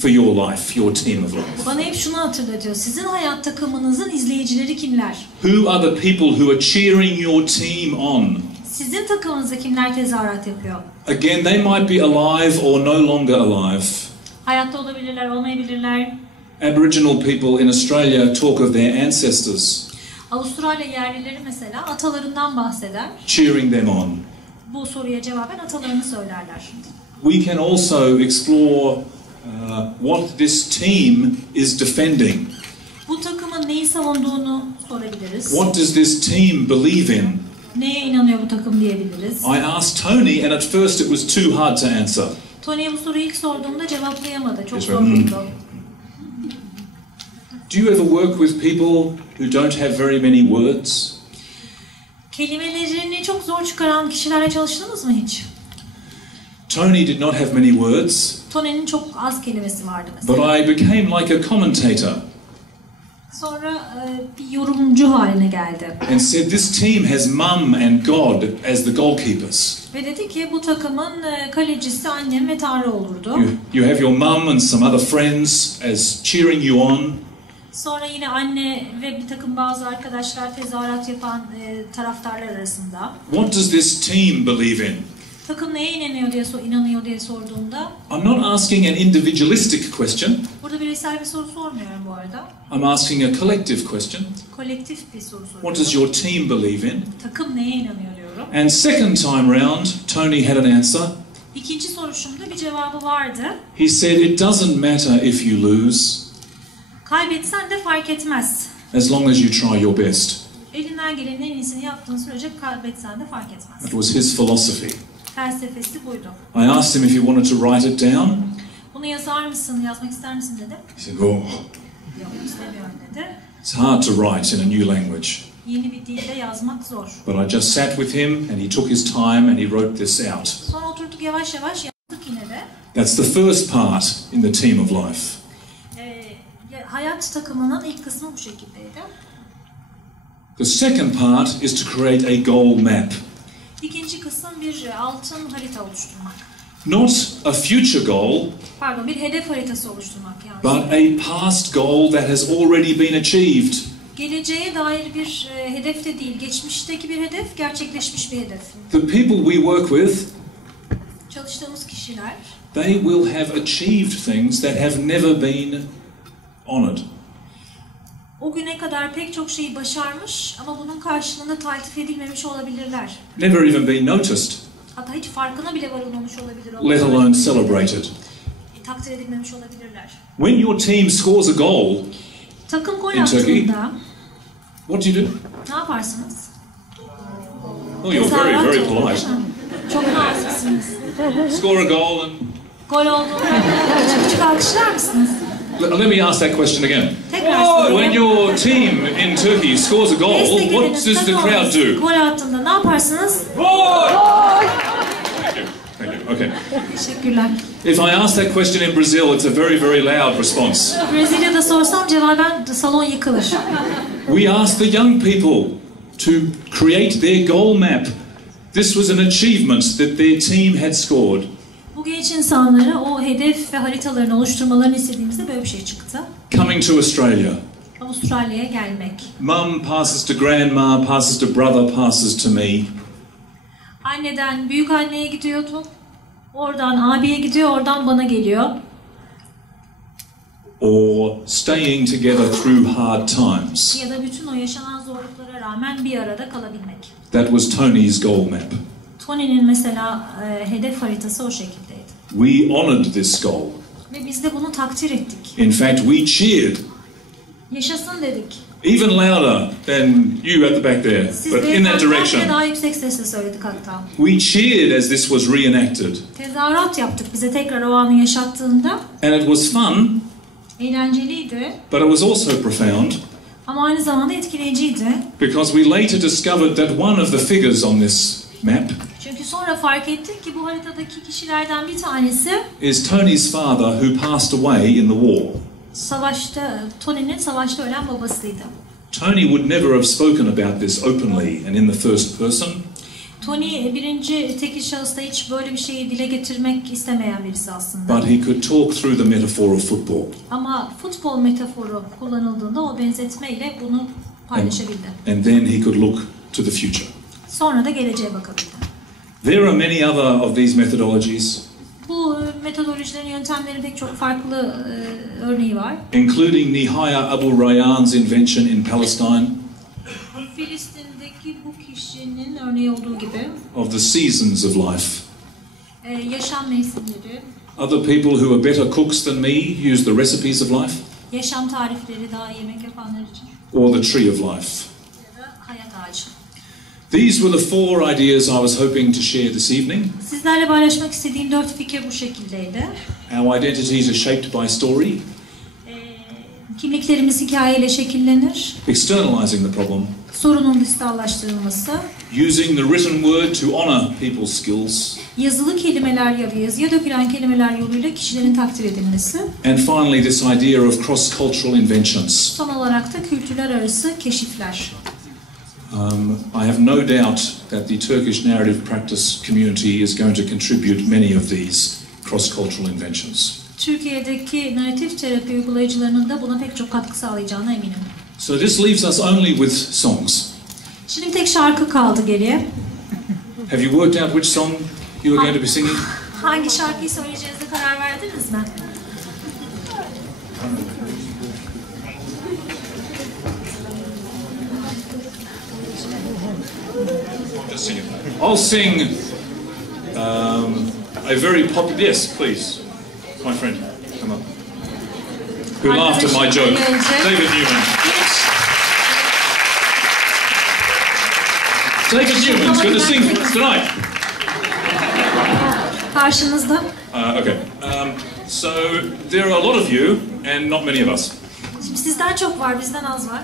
for your life, your team of life. Bana hep şunu hatırlatıyor. Sizin hayat takımınızın izleyicileri kimler? Who are the people who are cheering your team on? Sizin takımınızda kimler tezahürat yapıyor? Again, they might be alive or no longer alive. Hayatta olabilirler, olmayabilirler. Aboriginal people in Australia talk of their ancestors, Avustralya yerlileri mesela atalarından bahseder. cheering them on. Bu soruya cevaben atalarını söylerler. We can also explore what this team is defending. Bu takımın neyi savunduğunu sorabiliriz. What does this team believe in? Neye inanıyor bu takım diyebiliriz. I asked Tony, and at first it was too hard to answer. Tony'ye bu soruyu ilk sorduğumda cevaplayamadı. Çok Yes, zor buldu. Do you ever work with people who don't have very many words? Kelimelerini çok zor çıkaran kişilerle çalıştınız mı hiç? Tony did not have many words, Tony'nin çok az kelimesi vardı but mesela. I became like a commentator Sonra bir yorumcu haline geldi. and said this team has Mum and God as the goalkeepers. Ve dedi ki bu takımın kalecisi annem ve Tanrı olurdu. You have your mum and some other friends as cheering you on. Sonra yine anne ve bir takım bazı arkadaşlar tezahürat yapan taraftarlar arasında. What does this team believe in? Takım neye inanıyor diye sorduğumda, I'm not asking an individualistic question. burada bireysel bir soru sormuyorum bu arada. I'm asking a collective question. Kolektif bir soru soruyorum. What does your team believe in? Takım neye inanıyor diyorum. And second time round, Tony had an answer. İkinci soruşumda bir cevabı vardı. He said it doesn't matter if you lose, Kaybetsen de fark etmez. as long as you try your best. Elinden gelenin en iyisini yaptığın sürece kaybetsen de fark etmez. That was his philosophy. Felsefesi buydu. I asked him if he wanted to write it down. Bunu yazar mısın, yazmak ister misin dedim. He said, oh, Yok, istemiyorum dedi. it's hard to write in a new language. Yeni bir dilde yazmak zor. But I just sat with him and he took his time and he wrote this out. Sonra oturduk yavaş yavaş yazdık yine de. That's the first part in the team of life. Hayat takımının ilk kısmı bu şekildeydi. The second part is to create a goal map. İkinci kısım bir altın harita oluşturmak. Not a future goal, Pardon, bir hedef haritası oluşturmak yani. but a past goal that has already been achieved. Geleceğe dair bir hedef de değil, geçmişteki bir hedef, gerçekleşmiş bir hedef. The people we work with, Çalıştığımız kişiler, they will have achieved things that have never been honored. o güne kadar pek çok şeyi başarmış ama bunun karşılığında taltif edilmemiş olabilirler. Never even been noticed, Hatta hiç farkına bile varılmamış olabilir. let alone celebrated. Takdir edilmemiş olabilirler. When your team scores a goal, Takım gol In Turkey? attığında what do you do? ne yaparsınız? Oh, you're very, Tezahürat very olur, polite. değil mi? Çok naziksiniz. Score a goal and... Gol olduğunda küçük küçük alkışlar mısınız? Let me ask that question again. Tekrar When sorayım. your team in Turkey scores a goal, what does the crowd do? Gol attığında ne yaparsınız? Thank you. Okay. Teşekkürler. If I ask that question in Brazil, it's a very, very loud response. Brezilya'da sorsam cevaben salon yıkılır. We asked the young people to create their goal map. This was an achievement that their team had scored. Bu genç insanlara o hedef ve haritalarını oluşturmalarını istediğimizde böyle bir şey çıktı. Coming to Australia. Avustralya'ya gelmek. Mum passes to grandma, passes to brother, passes to me. Anneden büyük anneye gidiyordu. Oradan abiye gidiyor, oradan bana geliyor. Or staying together through hard times. Ya da bütün o yaşanan zorluklara rağmen bir arada kalabilmek. That was Tony's goal map. Tony'nin mesela hedef haritası o şekildeydi. We honoured this goal. Ve biz de bunu takdir ettik. In fact, we cheered Yaşasın dedik. even louder than you at the back there, Siz but de in that benden direction. daha yüksek sesle söyledik hatta. We cheered as this was reenacted. Tezahürat yaptık bize tekrar o anı yaşattığında. And it was fun, Eğlenceliydi but it was also profound ama aynı zamanda etkileyiciydi. because we later discovered that one of the figures on this map Çünkü sonra fark ettik ki bu haritadaki kişilerden bir tanesi is Tony's father who passed away in the war. Tony'nin savaşta ölen babasıydı. Tony would never have spoken about this openly and in the first person, Tony birinci tekil şahısta hiç böyle bir şeyi dile getirmek istemeyen birisi aslında. but he could talk through the metaphor of football. Ama futbol metaforu kullanıldığında o benzetmeyle bunu paylaşabildi. And then he could look to the future. Sonra da geleceğe bakalım. There are many other of these methodologies, Bu metodolojilerin, yöntemlerin pek çok farklı örneği var. including Nihaya Abu Rayyan's invention in Palestine Filistin'deki bu kişinin örneği olduğu gibi of the seasons of life. Yaşam mevsimleri, Other people who are better cooks than me use the recipes of life, yaşam tarifleri, daha yemek yapanlar için or the tree of life. ya da hayat ağacı. These were the 4 ideas I was hoping to share this evening. Sizlerle paylaşmak istediğim 4 fikir bu şekildeydi. Our identities are shaped by story, Kimliklerimiz hikayeyle şekillenir. externalizing the problem, Sorunun dışsallaştırılması, using the written word to honor people's skills, yazılı kelimeler ya da yazıya dökülen kelimeler yoluyla kişilerin takdir edilmesi, and finally this idea of cross-cultural inventions. son olarak da kültürler arası keşifler. I have no doubt that the Turkish narrative practice community is going to contribute many of these cross-cultural inventions. Türkiye'deki narratif terapi uygulayıcılarının da buna pek çok katkı sağlayacağına eminim. So this leaves us only with songs. Şimdi tek şarkı kaldı geriye. Have you worked out which song you are going to be singing? Hangi şarkıyı söyleyeceğinize karar verdiniz mi? Just sing it. I'll sing a very popular... Yes, please. My friend, come up. Who laughed at my joke. David Newman. David Newman's going to sing tonight. Karşınızda. Okay. So there are a lot of you and not many of us. Şimdi sizden çok var, bizden az var.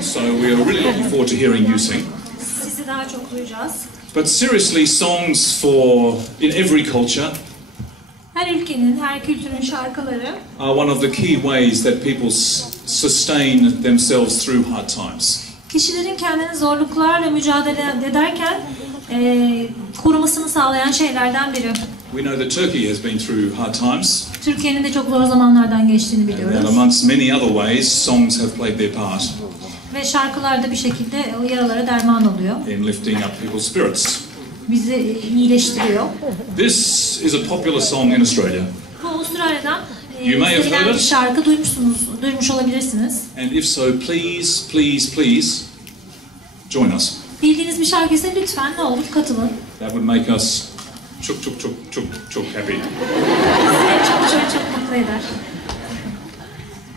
So we are really looking forward to hearing you sing. Sizi daha çok duyacağız. But seriously, songs for in every culture Her ülkenin, her kültürün şarkıları are one of the key ways that people sustain themselves through hard times. kişilerin kendini zorluklarla mücadele ederken korumasını sağlayan şeylerden biri. We know that Turkey has been through hard times, Türkiye'nin de çok zor zamanlardan geçtiğini and biliyoruz. amongst many other ways, songs have played their part Ve şarkılar da bir şekilde o yaralara derman oluyor. in lifting up people's spirits. Bizi iyileştiriyor. This is a popular song in Australia, Bu Avustralya'dan You may have sevilen heard bir it. şarkı duymuş olabilirsiniz. and if so, please, please, please join us. Bildiğiniz bir şarkı ise lütfen ne olur katılın. That would make us chuk chuk chuk chuk chuk happy. Sizi çok mutlu eder.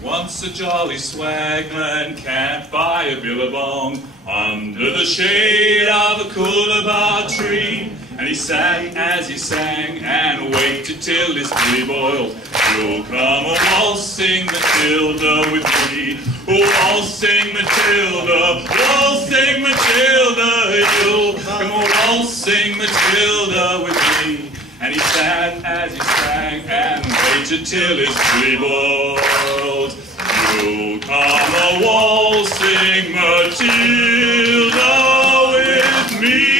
Once a jolly swagman camped by a billabong under the shade of a coolabah tree. And he sang as he sang and waited till his belly boiled. You'll come a waltzing Matilda with me. Oh, waltzing Matilda, waltzing Matilda. You'll come a waltzing Matilda with me. And he sang as he sang and waited till his belly boiled. You'll come a waltzing Matilda with me.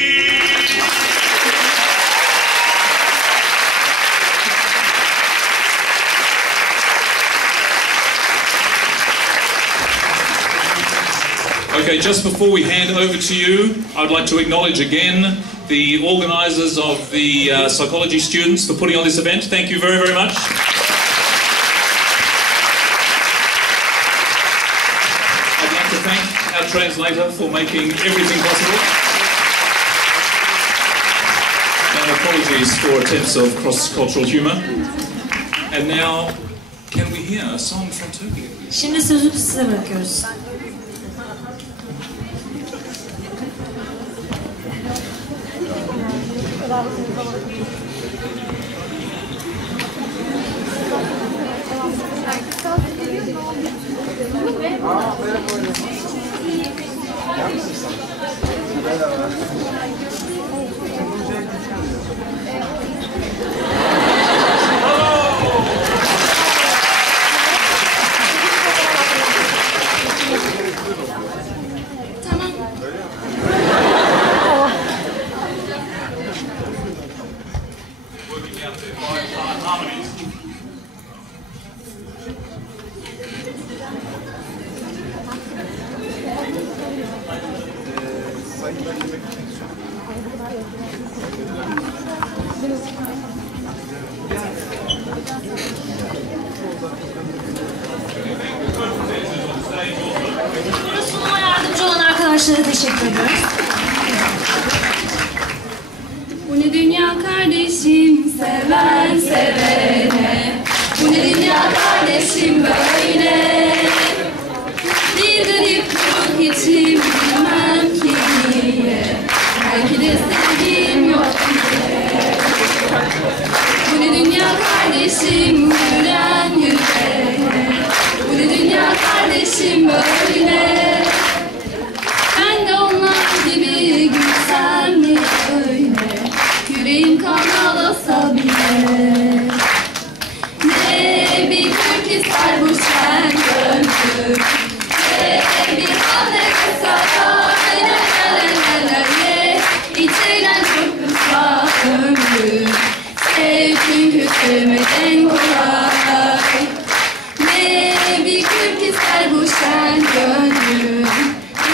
Okay, just before we hand over to you, I'd like to acknowledge again the organisers of the psychology students for putting on this event. Thank you very, very much. I'd like to thank our translator for making everything possible. And apologies for attempts of cross-cultural humour. And now, can we hear a song from Turkey? Şimdi sözü size bırakıyoruz. Sayın ben yemek için Burada sunuma yardımcı olan arkadaşlara teşekkür ediyoruz. Bu ne dünya kardeşim, seven sevene. Bu ne dünya kardeşim böyle. Bir garip ruh içim, bilmem ki niye. Belki de sevgim yok diye. Bu ne dünya kardeşim, gülen yüreğe. Bu ne dünya kardeşim böyle. Ben de onlar gibi gülsem mi öyle. Yüreğim kan ağlasa bile. Ne bir kürk ister bu şen gönlüm. Ne bir hane saray. La la la la la. İçilen çok kısa ömrüm. Sev çünkü sevmek en kolay. Ne bir kürk ister bu şen gönlüm.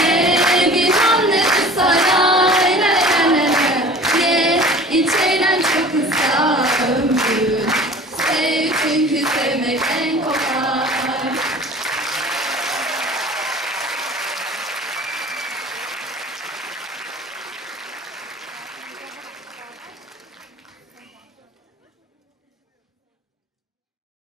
Ne bir hamle saray. La la la la. Ne içilen çok kısa ömrüm. Sev çünkü sevmek en kolay.